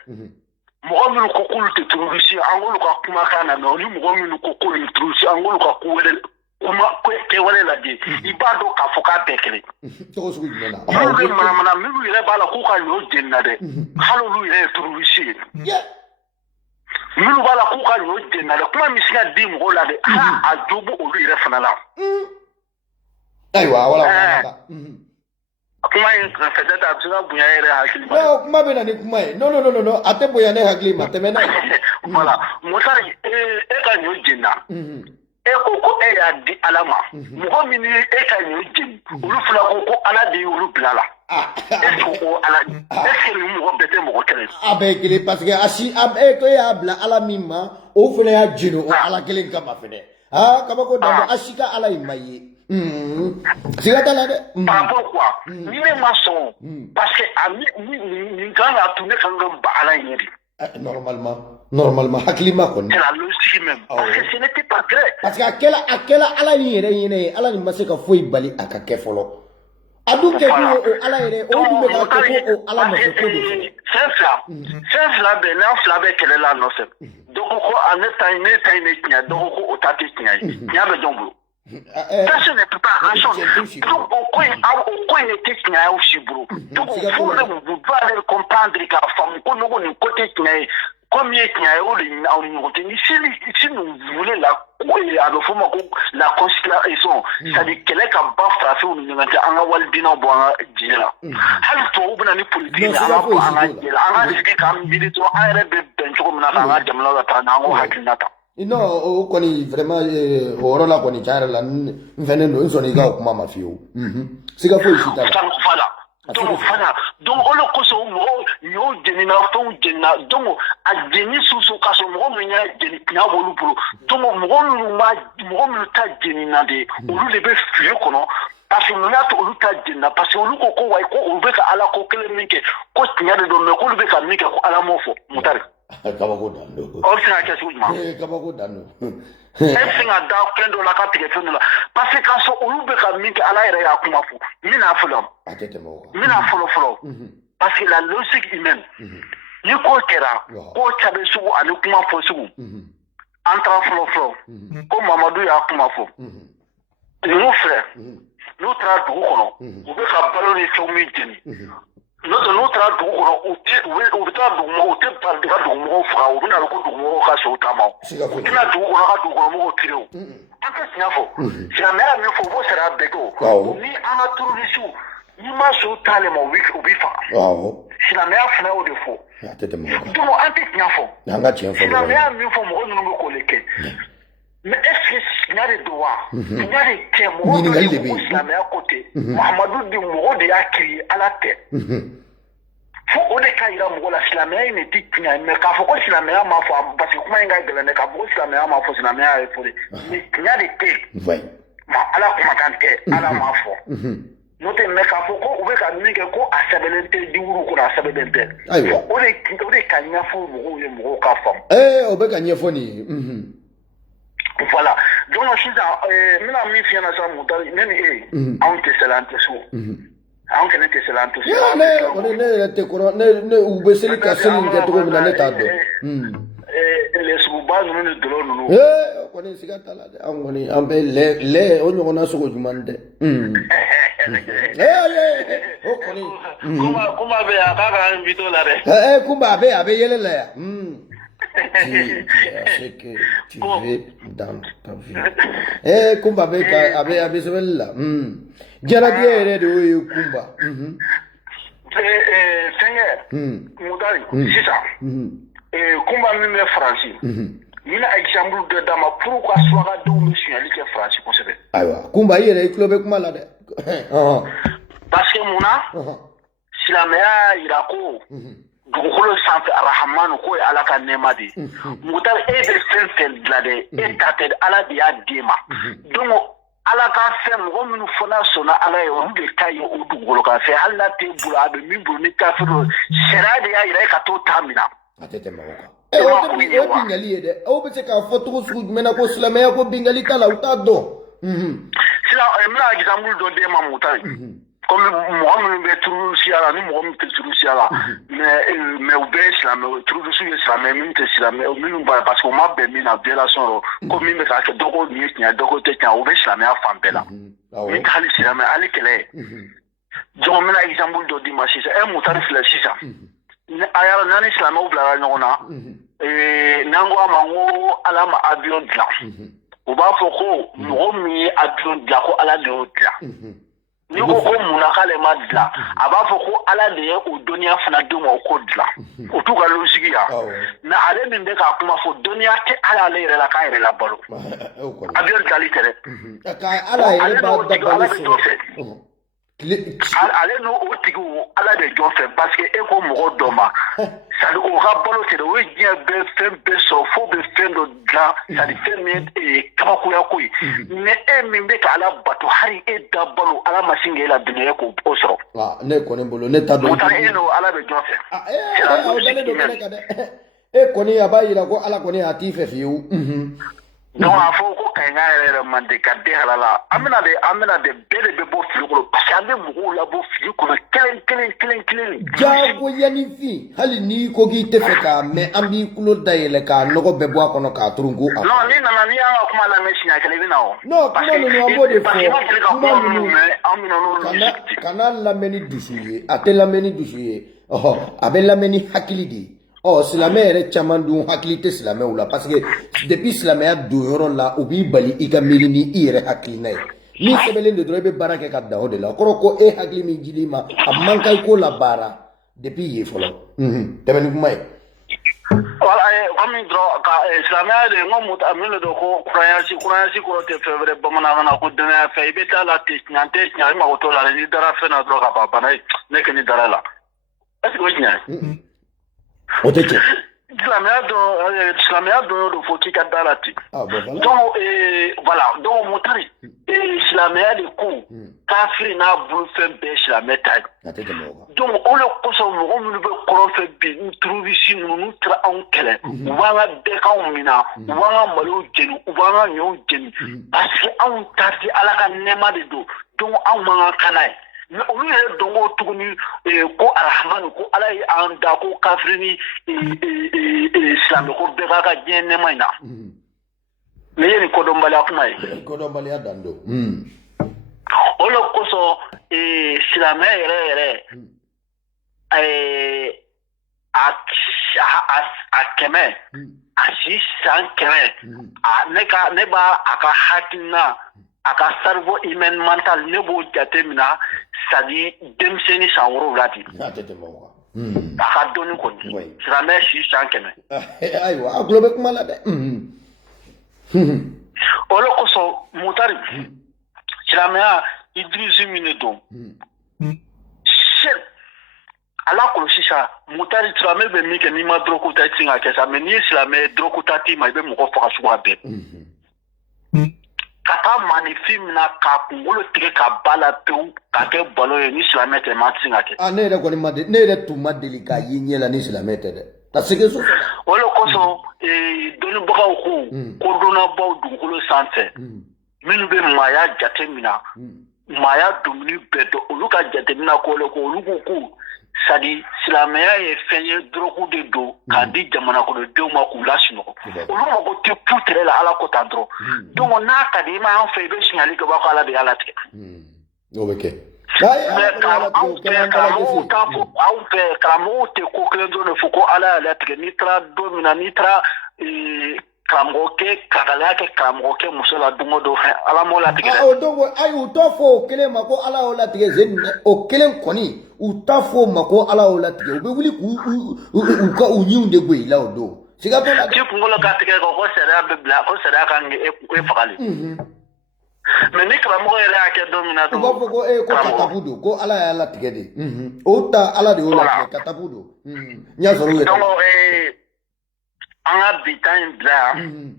mɔgɔ minnu ko k'olu tɛ terroriste an k'olu ka kumakan na mɛ ni mɔgɔ minnu ko k'olu ye terroriste an k'olu ka kɛwale lajɛ i b'a dɔn k'a fɔ k'a bɛɛ kelen minnu bɛ manamana minnu yɛrɛ b'a la k'u ka ɲɔ jeni na dɛ hali olu yɛrɛ ye terroriste ye minnu b'a la k'u ka ɲɔ jeni na dɛ kuma min se ka di mɔgɔw la dɛ a jo bɔ olu yɛrɛ fana la ayiwa wala kuma in peut-être a bɛ se ka bonya yɛrɛ hakili ma non kuma bɛ na ni kuma ye non a tɛ bonya ne hakili ma tɛmɛ n'a ye voilà Mutari e ka ɲɔ jeni na e ko e y'a di ala ma mɔgɔ min ye e ka ɲɔ jeni olu fana ko ala de y'olu bila la est-ce que o ala est-ce que ni mɔgɔ bɛɛ tɛ mɔgɔ kelen a bɛɛ kelen parce que e ko e y'a bila ala min ma o fana y'a jeni o ala kelen kama fɛnɛ kabako dan a si ka ala in ma ye siga t'a la dɛ par rapport quoi ni ne ma sɔn parce que nin kan ka tun ne kan ka ba ala in ye de normalement hakili ma kɔni c'est la logique même parce que ce n'était pas vrai parce que a kɛla ala ni yɛrɛ ɲinɛ ye ala ni ma se ka foyi bali a ka kɛ fɔlɔ a dun kɛ kun o ala yɛrɛ o dun bɛ ka kɛ ko o ala nɔfɛ ko de fɛ fɛn fila bɛ n'an fila bɛ kɛlɛ la nɔfɛ dɔ ko ne ta ye ne tiɲɛ dɔ ko o ta tɛ tiɲɛ ye tiɲɛ bɛ jɔn bolo personne ne peut pas en changer donc au coin était tiɲɛ aussi bro donc vous devez comprendre k'a faamu ko ne ko nin ko tɛ tiɲɛ ye comme ye tiɲɛ ye o de ɲini aw ni ɲɔgɔn cɛ si nous voulons la a bɛ fɔ ma ko la conciliation c'est-à-dire kɛlɛ ka ba farafinw ni ɲɔgɔn cɛ an ka walidinaw bɔ an ka diɲɛ la hali tubabuw bɛna ni politiki ye an ka bɔ an ka diɲɛ la an ka sigi k'an miiri dɔrɔn an yɛrɛ bɛ bɛn cogo min na k'an ka jamana lataa n'an k'o hakilina ta non o kɔni vraiment o yɔrɔ la kɔni tiɲɛ yɛrɛ la n fɛnɛ don n sɔnna i ka o kuma ma fiyewu siga foyi si t'a la donc fana donc o le kosɔn mɔgɔw y'o jeni na fɛnw jeni na donc a jeni susu k'a sɔrɔ mɔgɔ min y'a jeni tiɲɛ b'olu bolo donc mɔgɔ minnu ta jeni na de olu de bɛ fili kɔnɔ parce que mun y'a to olu ta jeni na parce que olu ko wayi ko olu bɛ ka ala ko kelen min kɛ ko tiɲɛ de don mais k'olu bɛ ka min kɛ ko ala m'o fɔ Mutari kabako dan don o bɛ se ka kɛ cogo jumɛn kabako dan don e bɛ se ka da fɛn dɔ la ka tigɛ fɛn dɔ la parce que k'a sɔrɔ olu bɛ ka min kɛ ala yɛrɛ y'a kuma fɔ n bɛna fɔlɔ parce que la logique humaine ni ko kɛra ko cabe sugu ani kuma fɔ sugu an taara fɔlɔ ko Mamadu y'a kuma fɔ ninnu filɛ n'u taara dugu kɔnɔ u bɛ ka balo ni fɛnw min jeni n'o tɛ n'u taara dugu kɔnɔ u bɛ taa dugumɔgɔw u tɛ bali ka dugumɔgɔw faga u bɛ na ko dugumɔgɔw ka sow taama u tɛna dugu kɔnɔ ka dugukɔnɔmɔgɔw kiri o an tɛ tiɲɛ fɔ silamɛya min fɔ u b'o sariya bɛɛ kɛ o ni an ka terroriste n'i ma sow t'ale ma u b'i faga silamɛya fana y'o de fɔ donc an tɛ tiɲɛ fɔ silamɛya min fɔ mɔgɔ ninnu bɛ k'o de kɛ mais est-ce que tiɲɛ de don wa tiɲɛ de tɛ mɔgɔ dɔ de ko silamɛya ko tɛ Mahamadu de mɔgɔ de y'a kiri ala tɛ fo o de ka yira mɔgɔ la silamɛya in de ti tiɲɛ mais k'a fɔ ko silamɛya ma fɔ parce que kuma in ka gɛlɛn dɛ k'a fɔ ko silamɛya ma fɔ silamɛya ye fɔ de mais tiɲɛ de tɛ yen ma ala kumakan tɛ ala ma fɔ n'o tɛ mais k'a fɔ ko u bɛ ka min kɛ ko a sɛbɛnlen tɛ diwuru kɔnɔ a sɛbɛnlen tɛ o de ka ɲɛfɔ mɔgɔw ye mɔgɔw k'a faamu o bɛ ka ɲɛfɔ nin ye voilà donc sisan n bɛna min f'i ɲɛna sisan Mutari ne ni e anw tɛ sɛlɛ an tɛ so anw kɛnɛ tɛ sɛlɛ an tɛ so ne yɛrɛ tɛ kɔrɔ ne u bɛ seli ka seli in kɛ cogo min na ne t'a dɔn suguba ninnu ni dolo ninnu kɔni siga t'a la dɛ an kɔni an bɛ lɛ o ɲɔgɔnna sogo ɲuman tɛ o kɔni kuma bɛ yan k'a ka invité la dɛ kunba a bɛ yɛlɛ la yan c'est que tu veux dans ta vie kunba bɛ ka a bɛ sɛbɛnni la jarabiya yɛrɛ de y'o ye kunba fɛnkɛ Mutari sisan kunba min bɛ Faransi n bɛna exemple dɔ d'a ma pourquoi surakadenw bɛ sonyali kɛ Faransi kosɛbɛ ayiwa kunba i yɛrɛ i tulo bɛ kuma la dɛ parce que mun na silamɛya yira ko dugukolo sanfɛ arahamanu k'o ye ala ka nɛɛma de ye Mutari e bɛ fɛn fɛn dilan dɛ e ta tɛ ala de y'a d'e ma donc ala ka fɛn mɔgɔ minnu fana sɔnna ala ye olu de ta ye o dugukolo kan fɛ hali n'a t'e bolo a bɛ min bolo ni kafiri don sariya de y'a yira e ka t'o ta minɛ a tɛ tɛmɛ o kan o tɛ bingali ye dɛ aw bɛ se k'a fɔ cogo sugu jumɛn na ko silamɛya ko bingali t'a la u t'a dɔn sisan n bɛna exemple dɔ d'e ma Mutari comme mɔgɔ minnu bɛ turusiya la ni mɔgɔ min tɛ turusiya la mais u bɛɛ ye silamɛ turusiw ye silamɛ minnu tɛ silamɛ minnu b'a parce que u ma bɛn min na violation rɔ ko min bɛ k'a kɛ dɔ ko nin ye tiɲɛ dɔ ko tɛ tiɲɛ u bɛ silamɛya fan bɛɛ la min tɛ hali silamɛ hali kɛlɛ ye donc n bɛna exemple dɔ d'i ma sisan Mutari filɛ sisan a y'a n'an ni silamɛw bilara ɲɔgɔn na n'an ko a ma ko ala ma avion dilan u b'a fɔ ko mɔgɔ min ye avion dilan ko ala de y'o dilan ni ko ko munna k'ale ma dilan a b'a fɔ ko ala de ye o dɔnniya fana d'u ma o ko dilan o t'u ka logique ya mais ale min bɛ k'a kuma fɔ dɔnniya tɛ ale yɛrɛ la k'a yɛrɛ la balo avion dilanli tɛ dɛ ala b'a dabali sɔrɔ ale n'o tigiw ala de jɔn fɛ parce que e ko mɔgɔ dɔ ma c'est-à-dire o ka balo tɛ dɛ o ye diɲɛ bɛɛ fɛn bɛɛ sɔrɔ fo bɛ fɛn dɔ dilan c'est-à-dire fɛn min ye kabakoya ko ye mais e min bɛ ka ala bato hali e da balo ala ma sin k'e la dunuya k'o sɔrɔ ne kɔni bolo ne t'a dɔn e n'o ala bɛ jɔn fɛ aw dalen don kɛnɛ kan dɛ e kɔni a b'a yira ko ala kɔni a t'i fɛ fiyewu donc a fɔ ko kaɲa yɛrɛ man di ka den halala an bɛna de bɛɛ de bɛ bɔ fili kɔnɔ parce que an bɛ mɔgɔw labɔ fili kɔnɔ kelen jagoyanifin hali n'i ko k'i tɛ fɛ k'a mɛn an b'i kulo dayɛlɛ k'a nɔgɔ bɛɛ bɔ a kɔnɔ k'a turunko a non n'i nana n'i y'an ka kuma lamɛn siɲɛ kelen i bɛ na o non kuma ninnu an b'o de fɔ kuma ninnu kana lamɛn ni dusu ye a tɛ lamɛn ni dusu ye a bɛ lamɛn ni hakili de ye silamɛ yɛrɛ caman dun hakili tɛ silamɛw la parce que depuis silamɛya don yɔrɔ la u b'i bali i ka miiri ni i yɛrɛ hakilina ye min sɛbɛnlen don dɔrɔn i bɛ baara kɛ ka dan o de la o kɔrɔ ko e hakili min dil'i ma a man kan i k'o la baara depuis yen fɔlɔ tɛmɛ ni kuma ye voilà komi dɔrɔn ka silamɛya de n ko min de don ko kuranyansi kɔrɔ tɛ fɛn wɛrɛ bamanankan na ko dɔnniya fɛ i bɛ da la ten tiɲɛ tɛ tiɲɛ i mago t'o la dɛ n'i dara fɛn na dɔrɔn ka ban bana ye ne kɛ ni dara la est ce que o ye tiɲɛ ye o tɛ tiɲɛ silamɛya dɔ y'o de fɔ k'i ka da la ten donc voilà donc Mutari silamɛya de ko kafiri n'a bolofɛn bɛɛ silamɛ ta ye donc o de kosɔn mɔgɔ minnu bɛ kɔrɔn fɛ bi ni turubisi ninnu n'u taara anw kɛlɛ u b'an ka bɛɛkanw minɛ u b'an ka malow jeni u b'an ka ɲɔw jeni parce que anw ta tɛ ala ka nɛɛma de don donc anw man kan kana ye mais olu yɛrɛ dɔn ko tuguni ko arahamani ko ala ye an da ko kafiri ni silamɛ ko bɛɛ k'a ka diɲɛ nɛɛma in na ne ye nin kodɔnbaliya kuma ye kodɔnbaliya dan don o de kosɔn silamɛ yɛrɛ a kɛmɛ a si san kɛmɛ ne b'a a ka hakilina a ka cerveau humain mental ne b'o jate mina c'est à dire denmisɛnnin san 7 di a ka dɔnni kɔni silamɛ si san 100 ayiwa a tulo bɛ kuma la dɛ o de kosɔn Mutari silamɛya Idrisi min de don ala kɔlɔsi sa mutari silamɛ bɛ min kɛ n'i ma dɔrɔku ta i ti se ka kɛ sa mais n'i ye silamɛ dɔrɔku ta t'i ma i bɛ mɔgɔ faga suguya bɛɛ ka taa maanifin min na k'a kunkolo tigɛ ka ba la pewu k'a kɛ balo ye ni silamɛ tɛ maa ti se ka kɛ. ne yɛrɛ kɔni ma deli ne yɛrɛ tun ma deli k'a ye ɲɛ la ni silamɛ tɛ dɛ ka segin so. o de kosɔn dɔnnibagaw ko ko donnabaw dugukolo sanfɛ minnu bɛ maaya jate min na maaya dumuni bɛɛ dɔn olu ka jateminɛ ko le ko olu ko ko sadi silamɛya ye fɛn ye dɔrɔgu de don k'a di jamana kɔnɔdenw ma k'u lasunɔgɔ olu mago tɛ putere la ala ko tan dɔrɔn donc n'a ka di i ma an fɛ i bɛ signali kɛ b'a ko ala de y'a latigɛ. o bɛ kɛ. mais anw fɛ karamɔgɔw tɛ ko kelen dɔrɔn de fɔ ko ala y'a latigɛ n'i taara don min na n'i taara karamɔgɔkɛ kakaleya kɛ karamɔgɔkɛ muso la don o don ala m'o latigɛ dɛ. o don ayi u t'a fɔ o kelen ma ko ala y'o latigɛ zen o kelen kɔni u t'a fɔ o ma ko ala y'o latigɛ u bɛ wuli k'u ka u ɲinw de goyi la o don. siga t'o la. k'i kunkolo ka tigɛ ko sariya bɛ bila ko sariya kan k'e fagali. mais ni karamɔgɔ yɛrɛ y'a kɛ don min na. u b'a fɔ ko ko katapu don ko ala y'a latigɛ de. o ta ala de y'o latigɛ katapu don. n y'a sɔrɔ u yɛrɛ. an ka bi tan in bila yan.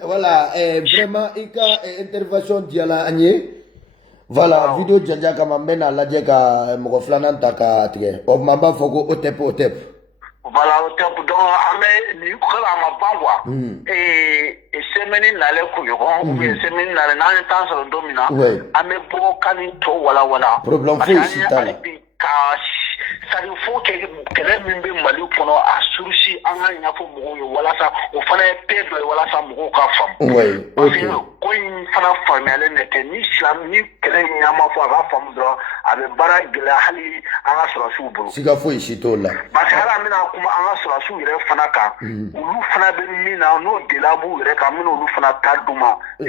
voilà vraiment i ka intervention diyala an ye voilà video janja kama n bɛ n'a lajɛ ka mɔgɔ filanan ta ka tigɛ o tuma n b'a fɔ ko OTEP OTEP. voilà OTEP donc an bɛ nin kala a ma ban quoi. semaine nalen kunɲɔgɔn ou bien semaine nalen n'an ye temps sɔrɔ don min na an bɛ bɔ kani tɔ walawala. problème foyi si t'a la. ka sari fo kɛlɛ min bɛ mali kɔnɔ a surusi an ka ɲɛfɔ mɔgɔw ye walasa o fana ye pe dɔ ye walasa mɔgɔw ka faamu. parce que ko in fana faamuyalen de tɛ ni kɛlɛ in y'a ma fɔ a ka faamu dɔrɔn a bɛ baara gɛlɛya hali an ka sɔrɔsiw bolo. siga foyi si t'o la. parce que hali an bɛna kuma an ka sɔrɔsiw yɛrɛ fana kan olu fana bɛ min na n'o gɛlɛya b'u yɛrɛ kan minnu olu fana ta d'u ma. an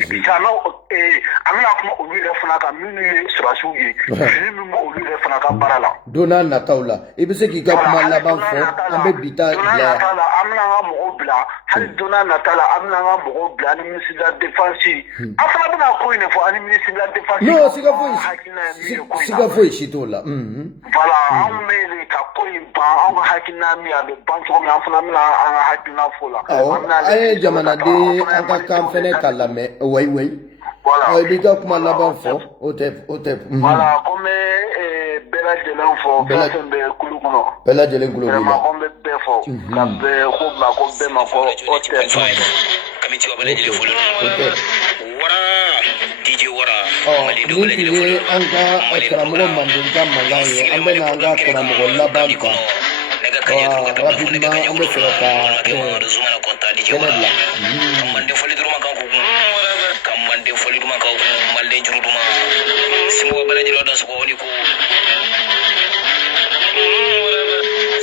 bɛna kuma olu yɛrɛ fana kan minnu ye sɔrɔsiw ye fini min bɛ olu yɛrɛ fana ka baara la. don n'a nataw la i bɛ se k'i ka kuma laban fɔ an bɛ bi ta bila yan. an bɛna an ka mɔgɔw bila hali don n'a nata la an bɛna an ka mɔgɔw bila ani ministre de la défense an fana bɛna ko in de fɔ ani ministre de la défense. non siga foyi si t'o la. voilà anw bɛ de ka ko in ban anw ka hakilina min a bɛ ban cogo min an fana bɛna an ka hakilina fɔ la. an ye jamanaden an ka kan fɛnɛ ka lamɛn wayi. i b'i ka kuma laban fɔ OTEP. voilà ko n bɛ bɛɛ lajɛlen fɔ fɛn fɛn bɛ kulu kɔnɔ. bɛɛ lajɛlen kulo b'i la. vraiment ko n bɛ bɛɛ fɔ ka bɛɛ ko bila ko bɛɛ ma ko OTEP. kamiti wa bɛɛ lajɛlen fɔlɔ wara DJ wara. nin tun ye an ka karamɔgɔ mandenka mankan ye an bɛ na an ka karamɔgɔ laban ta. rapidement an bɛ sɔrɔ ka kɛnɛ bila. manden fɔli dɔrɔn kan kun ka manden fɔli duma kan kun manden juru duma simo bɛɛ lajɛlen dɔn sɔgɔ ni ko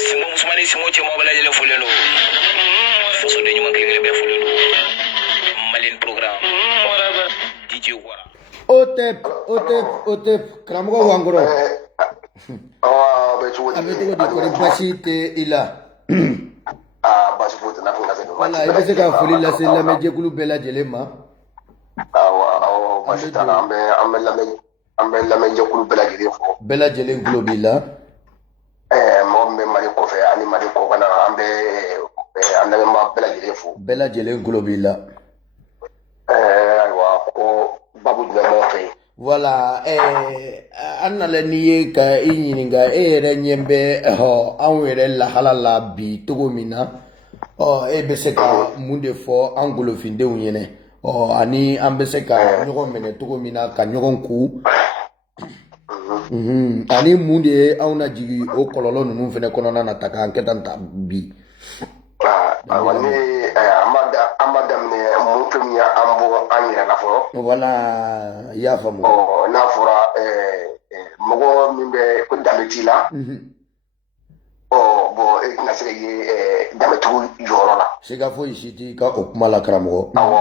simo musumani simo cɛma bɛɛ lajɛlen fɔlen don fasoden ɲuman kelen bɛɛ fɔlen don malien programme DJ wara. OTEP karamɔgɔ wankɔrɔ a bɛ cogo di kɔni basi tɛ i la. basi foyi tɛ n'a fɔ ka se wala i bɛ se ka foli lase lamɛnjɛkulu bɛɛ lajɛlen ma. awɔ basi t'a la an bɛ lamɛnjɛkulu bɛɛ lajɛlen fɔ. bɛɛ lajɛlen tulo b'i la. mɔgɔ min bɛ mali kɔfɛ ani mali kɔkan na an bɛ an lamɛnbaga bɛɛ lajɛlen fɔ. bɛɛ lajɛlen tulo b'i la. ayiwa ko babu jumɛn b'aw fɛ yen. voilà an nalen n'i ye ka i ɲininka e yɛrɛ ɲɛ bɛ anw yɛrɛ lahala la bi cogo min na e bɛ se ka mun de fɔ an golofindenw ɲɛna ani an bɛ se ka ɲɔgɔn minɛ cogo min na ka ɲɔgɔn ku ani mun de ye anw na jigin o kɔlɔlɔ ninnu fana kɔnɔna na ta k'an kɛ tan ta bi. ayiwa ni an ma daminɛ mun fɛn min ye an bɔ an yɛrɛ la fɔlɔ. voilà i y'a faamu. n'a fɔra mɔgɔ min bɛ ko danbe t'i la. bon e tɛna se ka ye danbetigiw jɔyɔrɔ la. siga foyi si t'i ka o kuma la karamɔgɔ. awɔ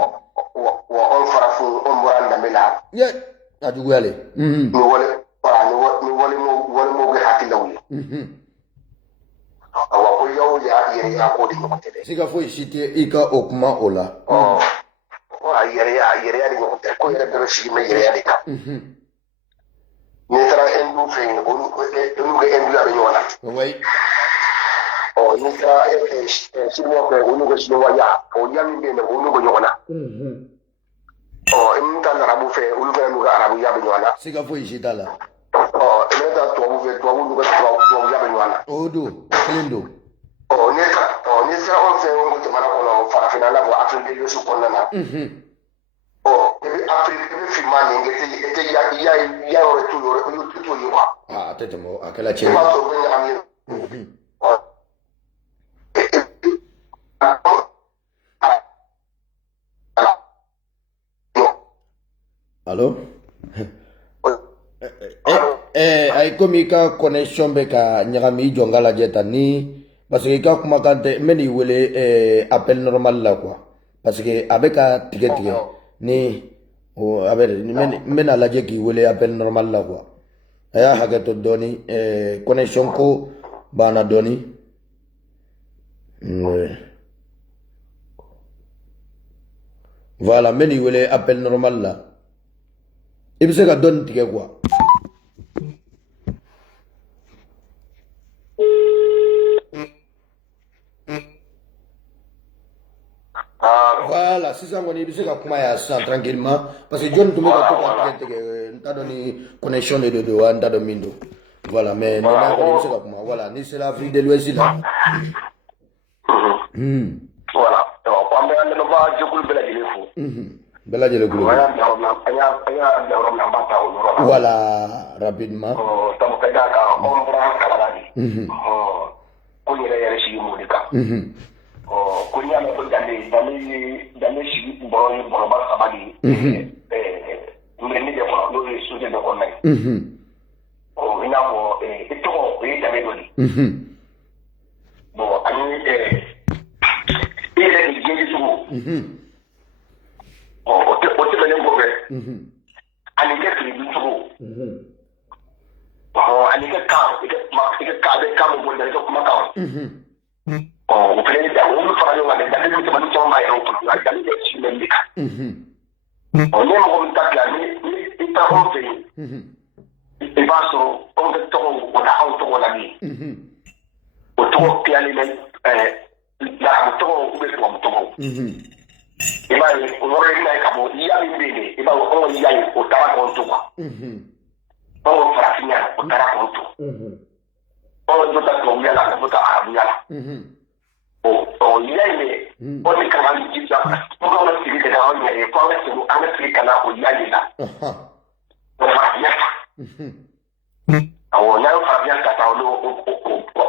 wa anw farafin anw bɔra danbe la. ye a juguyalen. ni walimow kɛ hakililaw ye. awɔ ko yaw y'a ko de ɲɔgɔn tɛ dɛ. siga foyi si tɛ i ka o kuma o la. yɛrɛya de ɲɔgɔn tɛ ko yɛrɛ bɛɛ bɛ sigi mɛ yɛrɛya de kan. ne tara endu fe onu ke endu ya benyona oui o ni tara simo ko onu ko sino ya o yami be ne onu ko nyona o en tan arabu fe onu fe nu arabu ya benyona siga fo ishitala o ne ta to bu fe to onu ko to ya benyona odo klendo o ne tara on fe on ko mara ko fara fina la bo afrique de su konna na o ebe afrique ebe fi mani ngete ete ya ore tu yo wa atete mo akala ma cheni to be ngam allo ay komi ka connection be ka nyagami jongala jeta ni parce que ka kuma kante meni wele appel normal la quoi parce que avec ka tige ni o abe mena la je ki wele appel normal la quoi aya hagato doni connection ko bana doni voilà meni wele appel normal la il se ka don tige quoi voilà sisan kɔni i bɛ se ka kuma yan sisan tranquillement parce que jɔnni tun bɛ ka to ka tigɛ n t'a dɔn ni connexion de don wa n t'a dɔn min don voilà mais nin na kɔni i bɛ se ka kuma voilà ni sera Afrique de l'Ouest la voilà ko an bɛ an lamɛnbaga jɛkulu bɛɛ lajɛlen fo bɛɛ lajɛlen kulo an y'a bila yɔrɔ min na an b'a ta o yɔrɔ la voilà rapidement sabu ka d'a kan anw bɔra kalala de ko yɛrɛ yɛrɛ sigi m'o de kan ko n'i y'a mɛn ko danbe sigi bɔrɔ ye bɔrɔba saba de ye nbɛnni de kɔnɔ n'o ye sojɛ de kɔnɔna ye i n'a fɔ i tɔgɔ o ye danbe dɔ de bon ani i yɛrɛ de diɲɛ cogo o tɛmɛnen kɔfɛ ani kɛ fili cogo ani kɛ kan i ka a bɛ kan min bɔ i ka kumakan o fana da olu fara ɲɔgɔn kan dɛ danbe tɛmɛnen caman b'a yɛrɛ kɔnɔ nka danbe bɛ si mɛn de kan ni mɔgɔ min ta bila ni i taara anw fɛ yen i b'a sɔrɔ anw ka tɔgɔ o da anw tɔgɔ la min o tɔgɔ tilalen bɛ larabu tɔgɔ ou tubabu tɔgɔ i b'a ye o yɔrɔ i bɛna ye ka fɔ ya min bɛ yen de i b'a fɔ anw ya ye o taara k'anw to quoi anw ka farafinya o taara k'anw to anw dɔ ta tubabuya la ka dɔ ta arabuya la ya in de anw de kan ka jija fo k'anw ka sigi ka kɛ anw yɛrɛ ye fo an ka sigi ka na o ya de la o farafinya ta awɔ n'an ye farafinya ta ta o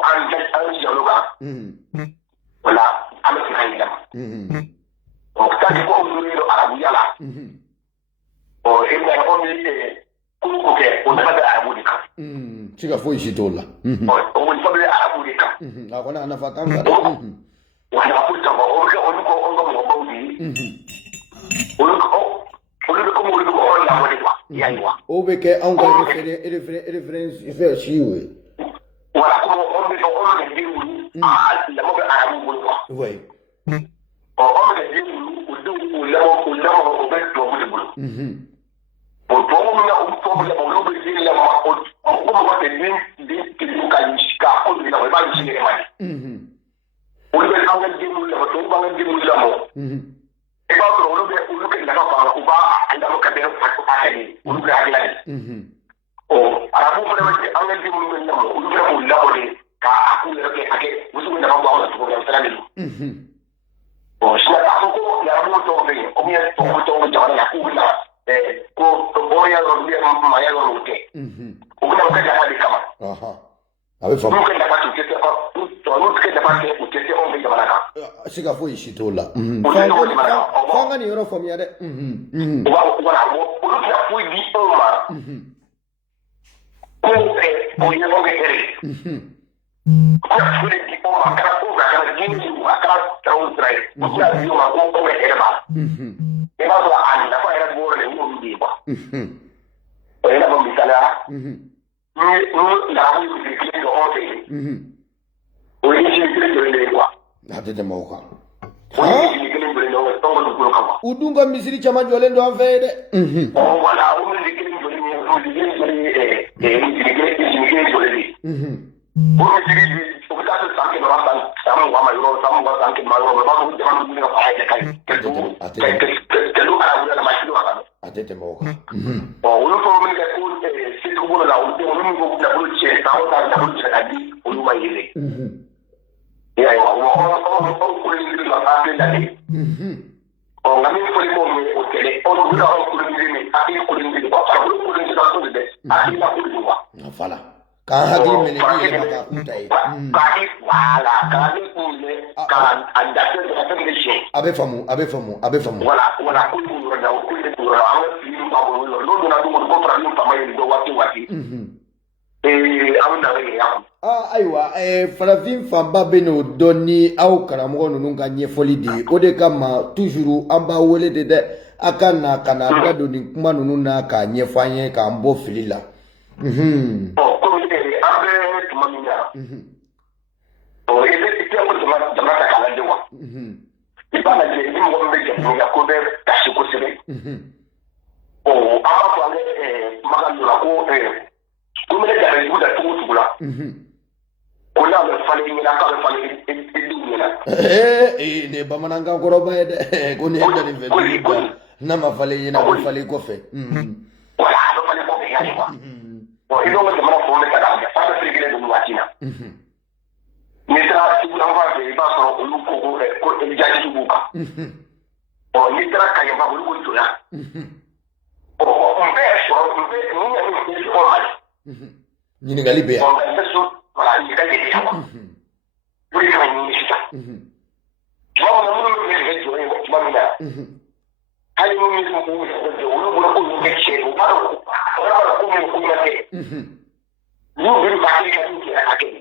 an jalo kan o la an bɛ se ka yɛlɛma c'est-à-dire ko anw donni don arabuya la i bɛna ye anw bɛ kuru ko kɛ o nafa bɛ arabu de kan siga foyi si t'o la o nafa bɛ arabu de kan a kɔni a nafa t'an kan wa nafa foyi t'an kan o bɛ kɛ olu ko anw ka mɔgɔbaw de ye olu bɛ komi olu bɛ ko anw lamɔ de quoi i y'a ye wa o bɛ kɛ anw ka référence fɛn si ye voilà komi anw bɛ den wulu lamɔ bɛ arabu bolo quoi anw bɛ den wulu o denw o lamɔ o bɛ tubabu de bolo bon tubabu min na olu tubabu lamɔ olu bɛ den lamɔ o mɔgɔ tɛ den kelen ka ko de lamɔ i b'a ɲɛsin yɛrɛ ma de olu bɛ an ka den wulu lamɔ tubabu b'an ka den wulu lamɔ i b'a sɔrɔ olu kɛ nafa fanga u b'a lamɔ ka bɛn hakɛ de olu bɛ hakilila de arabu fana bɛ an ka den wulu bɛ lamɔ olu bɛ k'u lamɔ de ka a k'u yɛrɛ kɛ hakɛ u bɛ se k'u nafa bɔ anw na cogo min na o sira de don sisan k'a fɔ ko arabu tɔw bɛ yen komi tubabu tɔw bɛ jamana la k'u bɛ na ko hɔrɔnya yɔrɔ maaya yɔrɔ tɛ u bɛna u kɛ nafa de kama a bɛ faamu n'u kɛ nafa tɛ n'u kɛ nafa tɛ u tɛ se anw fɛ jamana kan siga foyi si t'o la u tɛ se o jamana kan f'an ka nin yɔrɔ faamuya dɛ voilà olu tɛna foyi di anw ma ko o ye anw kɛ hɛrɛ u tɛna foyi di anw ma a kɛra ko a kɛra diinɛ ye a kɛra siraw sira ye u tɛna di anw ma ko anw kɛ hɛrɛ b'a la i b'a sɔrɔ a nafa yɛrɛ bɔrɔ de y'olu de ye quoi o ye i n'a fɔ misaliya ni larabu ye misiri kelen jɔ anw fɛ yen o ye misiri kelen jɔlen de ye quoi a tɛ tɛmɛ o kan o ye misiri kelen jɔlen de ye anw ka dugukolo kan quoi u dun ka misiri caman jɔlen don an fɛ yen dɛ voilà o misiri kelen jɔlen ye misiri kelen jɔlen ye Izimige joleli. Bon misiri o bita se sanke no ran samu wa mayro samu wa sanke mayro ba ko jama ni ka fara de kai. Ke do ara wala ma shi do ala. Atete mo ka. Olu to mi ka ko se ko bola o mi ko da bulu che ta o da bulu che da di olu ma yele. Ya yo o ko ni la fa de da ni. Ngami ko ni mo mi o tele o do da o ko ni ni a ko ni ba fa ko ni da so de a ni la ko ni wa. Fala. Ka hakili mene ni maka kutai. Ka ni wala ka ni kule ka anda se da ta ni she. Abe famu. Wala ko ni ro da ko ni ro a ni ba mo lo do na do mo ko tra ni pa mai do wati. Amna re ya. Ayiwa farafin fanba bɛ n'o dɔn ni aw karamɔgɔ ninnu ka ɲɛfɔli de ye o de kama toujours an b'a wele de dɛ a ka na ka na da don nin kuma ninnu na k'a ɲɛfɔ an ye k'an bɔ fili la. Komi an bɛ tuma min na i tɛ ko jama ta k'a lajɛ wa i b'a lajɛ ni mɔgɔ min bɛ jamana na ko bɛ kasi kosɛbɛ an b'a fɔ ale kumakan dɔ la ko minɛ jara dugu da cogo la. Ko n'a bɛ falen ɲɛna k'a bɛ falen i denw ɲɛna. Nin ye bamanankan kɔrɔba ye dɛ ko nin ye nin fɛn duuru ba n'a ma falen ɲɛna a bɛ falen kɔfɛ. Wala a bɛ falen kɔfɛ yanni wa. I n'o ka jamana fɔlɔ de ka d'a ma f'a bɛ feere kelen don waati na. N'i taara sugu la fɛ i b'a sɔrɔ olu ko jaaji b'u kan. N'i taara kaɲɛba olu ko jɔnya. N bɛ sɔrɔ n bɛ ni sɔrɔ ma ye. Ɲininkali bɛ yan. Voilà, il y a des gens. Vous les avez mis ici. Tu vois, on a voulu me faire jouer, tu vas me dire. Allez, nous nous sommes on nous fait chier, on va nous mettre. Nous, nous parler qui est à quel.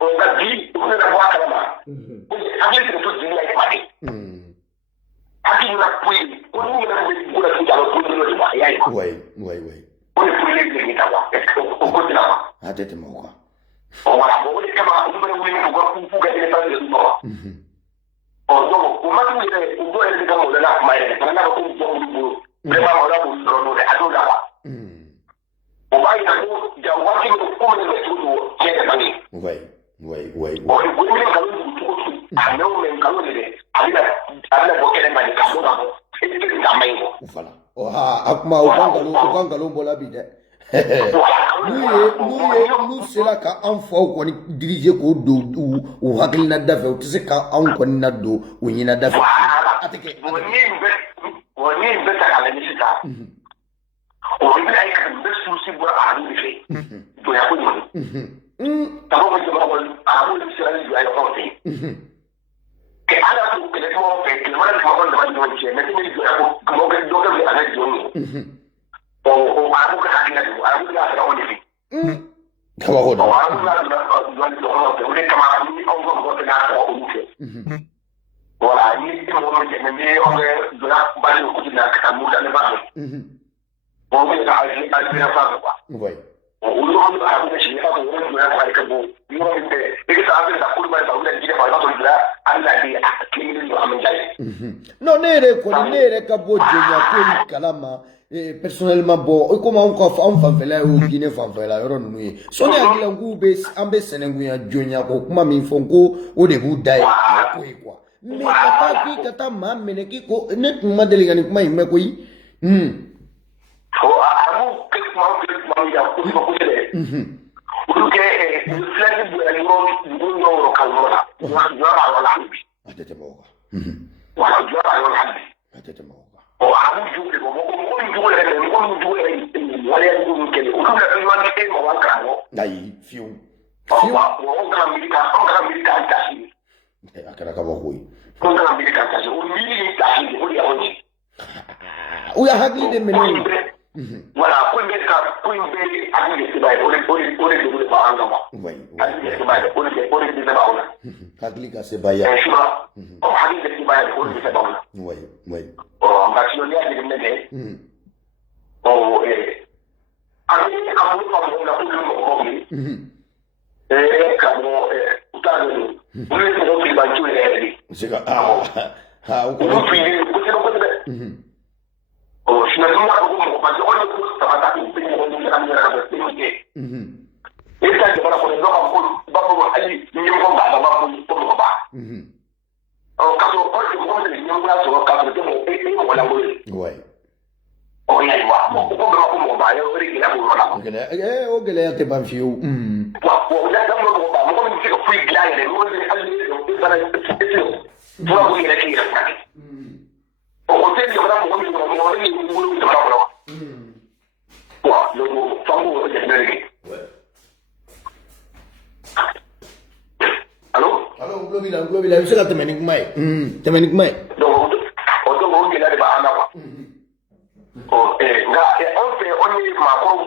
On a dit, on a voir quand même. Avec le tout du live party. Avec la pluie, on nous met pour la tout à l'heure pour nous le voir. Oui. On est pour les gagner d'avoir. Est-ce qu'on continue là? Attends, moi. Voilà, bon, les camarades, vous voulez vous gagner les temps de sport. Donc, au matin, on doit être dans le lac, mais on a beaucoup de vraiment, on a beaucoup de choses à tout là-bas. On va y aller, il y a un qui me court de tout, qui est des amis. Oui. On est venu à tout, à nous, même quand on est à la boquette de Manicamo, et c'est la main. Voilà. Akuma, au Bangalo, Bolabide. N'u sera ka an faw kɔni dirige k'o don u hakilina da fɛ u tɛ se ka anw kɔni na don u ɲina da fɛ. A tɛ kɛ. Ni n bɛ ta k'a lajɛ sisan o bɛna ye ka n bɛ surusi bɔ arabu de fɛ bonya ko ɲuman. Tama ko jamana kɔnɔ arabu de sera ni jɔnya yɔrɔ tɛ yen. Kɛ ala y'a to kɛlɛkɛlaw fɛ kɛlɛmana ni mɔgɔ dama ni ɲɔgɔn cɛ mɛ ni jɔnya ko dɔgɔ bɛ ale jɔn ye. Arabu ka hakilina de arabu y'a sɔrɔ o de fɛ. Kabako dɔn. Arabu y'a sɔrɔ dɔgɔnɔ fɛ o de kama ni anw ka mɔgɔ tɛna sɔrɔ olu fɛ. Voilà, ni mɔgɔ min tɛmɛ ni anw bɛ jɔnya bali o kuti na ka taa muru dalen ba fɛ. Bon, o bɛ ka Algérie fan fɛ quoi. Olu arabu bɛ sigi fa fɛ o bɛ jɔnya fari ka bon yɔrɔ min bɛ i ka taa a bɛ ka Kulibali fa u bɛ Jinɛ fa i b'a sɔrɔ jɔnya hali n'a bɛ a kelen don a man ca ye. Non, ne yɛrɛ ka bɔ jɔnya ko in kalama. Personnellement bon comme an fanfɛla y'o Guinée fanfɛla yɔrɔ ninnu ye sɔni hakili la k'u bɛ an bɛ sɛnɛkunya jɔnya ko kuma min fɔ ko o de b'u da ye a ko ye quoi mais ka taa k'i ka taa maa minɛ k'i ko ne tun ma deli ka nin kuma in mɛn koyi. Arabu kuma min kan kosɛbɛ olu kɛ filɛti bonya yɔrɔ kan yɔrɔ la jɔnya b'a yɔrɔ la hali bi. A tɛ tɛmɛ o kan. Wala jɔnya b'a yɔrɔ la hali bi. A tɛ tɛmɛ o kan. Arabu jugu de bɔ mɔgɔ min jugu yɛrɛ waleya jugu min kɛ olu bɛ fɛn ɲuman kɛ mɔgɔ karamɔgɔ. Ayi fiyewu. Anw kana miiri k'an tasi. A kɛra kabako ye. Anw kana miiri k'an tasi o miiri ni tasi o de y'anw ye. U y'a hakili de minɛ. Voilà ko in bɛ hakili de seba ye o de degun de b'an kan wa. Hakili de seba ye o de dɛsɛ b'anw na. Hakili ka sebaya. Hakili de seba ye o de dɛsɛ b'anw na. Nka sinon n'i y'a jateminɛ kɛ an bɛ ka mun fɔ mɔgɔw la k'olu ye mɔgɔbaw ye ka bɔ u t'a dɔn olu ye mɔgɔ filibanciw yɛrɛ de ye olu fililen kosɛbɛ sinon n'u y'a fɔ ko mɔgɔbaci o de ko saba ta k'u bɛ mɔgɔ min fana minɛ ka bɔ communauté. Et ça, c'est pas la première fois qu'on va aller, nous ne pas pour le bas. Quand on parle de moi, les gens là sur le cadre de mon pays, on l'a volé. Ouais. On y va. On peut pas comme on va, il y a un ok, là, t'es pas fiou. on a dans le bas, on dit que free glide, on dit aller, on est pour vous dire qu'il y a on sait que vraiment on est quoi, le fameux générique. Allô? Allô, Globila, c'est la thématique mai. Thématique mai. Donc, on est là de Bahama. On fait, on est Macron,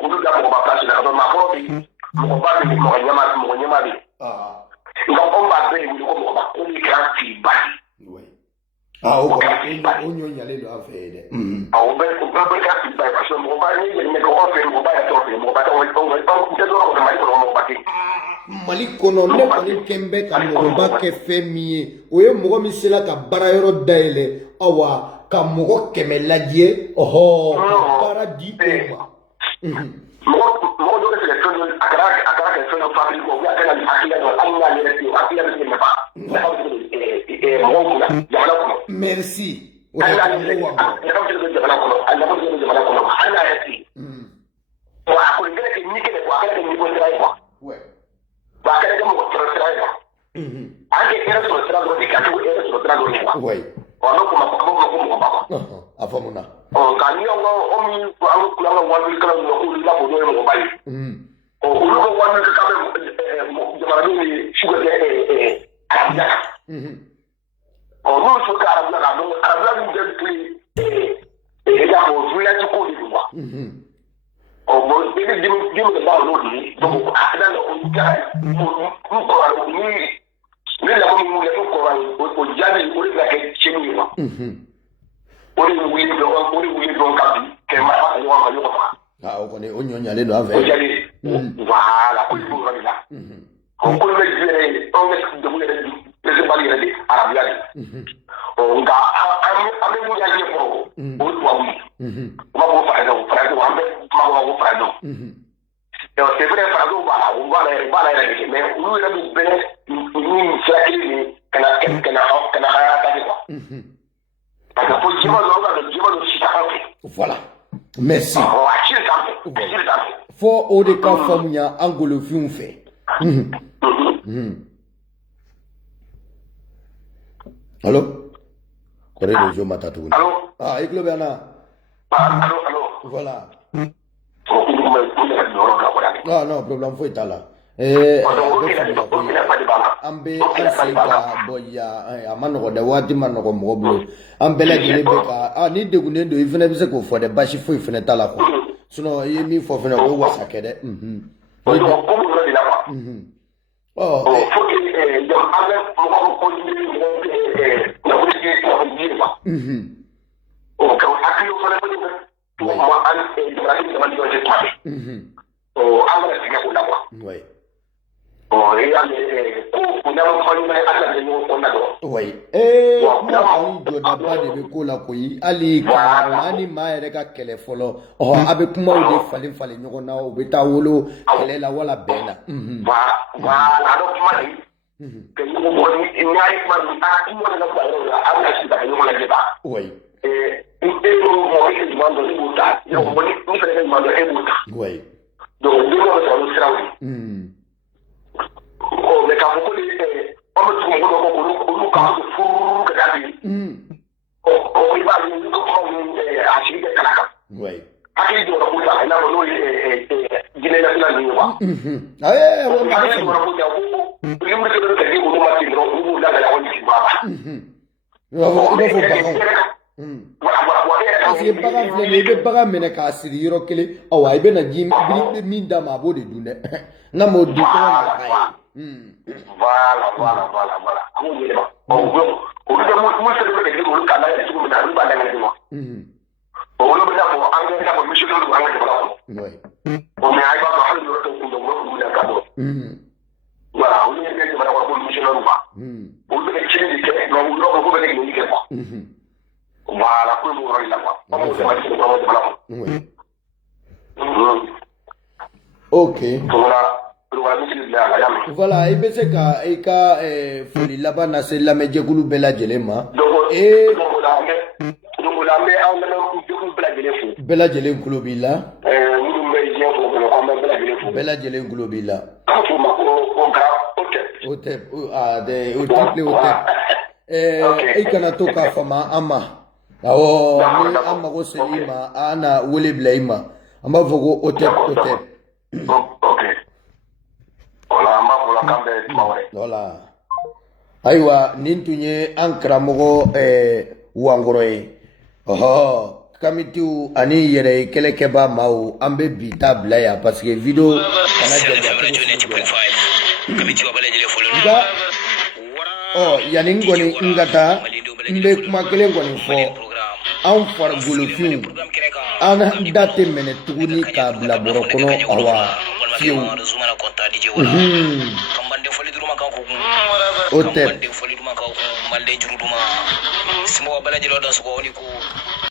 on nous a pas placé dans Macron, on va venir mon Yamadi. Donc, on va venir, on est grand feedback. Oui. Ah, ok, on y allait le faire. On va grand feedback parce que mon pari, il y a un fait, mon pari, on va Mali kono ne kɔni kɛnbɛ ka mɔgɔba kɛ fɛn min ye o ye mɔgɔ min sera ka baara yɔrɔ dayɛlɛ awa ka mɔgɔ 100 lajɛ ka baara di o ma mɔgɔ dɔ bɛ se ka fɛn dɔ a kɛra kɛ fɛn dɔ fabrique o a kɛra hakilila dɔ hali n'a yɛrɛ ten hakilila bɛ se nafa mɔgɔw kunna jamana kɔnɔ. merci. hali n'a yɛrɛ nafa bɛ se ka jamana kɔnɔ a nafa bɛ se ka jamana kɔnɔ hali n'a yɛrɛ ten. wa a kɔni kɛra kɛ ni kɛlɛ a kɛra kɛ niveau sira ye quoi. Wa a kɛra kɛ mɔgɔ sɔrɔ sira ye quoi. an kɛ hɛrɛ sɔrɔ sira dɔ de ka to hɛrɛ sɔrɔ sira dɔ de quoi. n'o kuma ko mɔgɔ ba quoi. a faamu na. nka ni an ka wajulikɛlaw ninnu k'olu lakodɔn ye mɔgɔba ye. olu ka wajulikɛlaw bɛ jamanadenw ye su ka kɛ arabuya kan. n'olu sɔrɔ ka arabuya kan donc arabuya min bɛ to i n'a fɔ village ko de don quoi. bon i bɛ den min b'a n'o de ye donc a ka o kɛra n'u kɔrɔ ni lamɔ min wuli n'u kɔrɔ o jaabi o de bɛ kɛ tiɲɛni ye quoi. O de wuli dɔn ka bi kɛ mara ka ɲɔgɔn faga. o kɔni o ɲɔɲalen don an fɛ. O jaabi voilà ko i b'o yɔrɔ de la. ko bɛ yɛrɛ anw bɛ degun yɛrɛ principal yɛrɛ de arabuya de. nka an bɛ mun y'a ɲɛfɔ o ye tubabu ye. u b'a fɔ faransiw an bɛ kuma fɔ ko faransiw. c'est vrai faransiw b'a la u b'a la yɛrɛ de kɛ mais olu yɛrɛ bɛ bɛn ni sira kelen de ka na attaquer quoi. Parce que pour Dieu, si ça fait. Voilà. Merci. Fo o de ka famuya angolofinw fɛ. Allo? Kore do jo mata tuguni. Allo? Ah, i tulo bɛ an na? Allo? Voilà. Ah, non, problème foyi t'a la. An bɛ an sen ka bɔ yan a ma nɔgɔ dɛ waati ma nɔgɔ mɔgɔ bolo an bɛɛ lajɛlen bɛ ka ni degunnen don i fana bɛ se k'o fɔ dɛ basi foyi fana t'a la quoi sinon i ye min fɔ fana o ye wasa kɛ dɛ. Oui. Jɔdaba de bɛ ko la koyi hali ka maa ni maa yɛrɛ ka kɛlɛ fɔlɔ a bɛ kumaw de falen falen ɲɔgɔn na u bɛ taa wolo kɛlɛ la wala bɛn na. Oui. Donc, deux mois de travail. Mais quand vous connaissez, on me trouve qu'on quand vous fou, que ça dit. On va nous comprendre à suivre des canards. Oui. À qui doit vous faire, il a voulu Guinée nationale de Noir. Ah, ouais, on va dire, vous voulez que le pays vous m'a dit, vous l'avez la honte qui parce que bagan filɛ i bɛ bagan minɛ k'a siri yɔrɔ kelen awa i bɛna ji min d'a ma a b'o de dun dɛ n'a m'o dun kɔngɔ na k'a ye. Voilà. An b'o yɛlɛma olu bɛ mun sɛbɛn bɛ kɛ olu k'a lajɛ cogo min na olu b'a lajɛ ma. Olu bɛ n'a fɔ an bɛ n'a fɔ missionnaire an ka jamana kɔnɔ. Mais a b'a sɔrɔ hali yɔrɔ dɔw kun dɔn olu bɛ ka dɔn. Voilà olu ye jamana kɔnɔ ko missionnaire ba. Olu bɛ tiɲɛ de kɛ mais olu ko bɛ kɛ ɲɛni kɛ quoi. Voilà, pour le moment, il a pas. Ok. Voilà, i bɛ se ka i ka foli laban na se lamɛnjɛkulu bɛɛ lajɛlen ma. Bɛɛ lajɛlen kulo b'i la. Bɛɛ lajɛlen kulo b'i la. O tɛ i kana to k'a fama an ma. Awɔ ni an mago se i ma an na wele bila i ma an b'a fɔ ko o tɛ. Voilà. Ayiwa nin tun ye an karamɔgɔ Wankɔrɔ ye. Kamitiw ani yɛrɛ kɛlɛkɛba maaw an bɛ bi ta bila yan parce que video kana yanni n kɔni n ka taa n bɛ kuma kelen kɔni fɔ anw farigolofinw an da tɛ minɛ tuguni k'a bila bɔrɔ kɔnɔ awa fiyewu. O tɛ.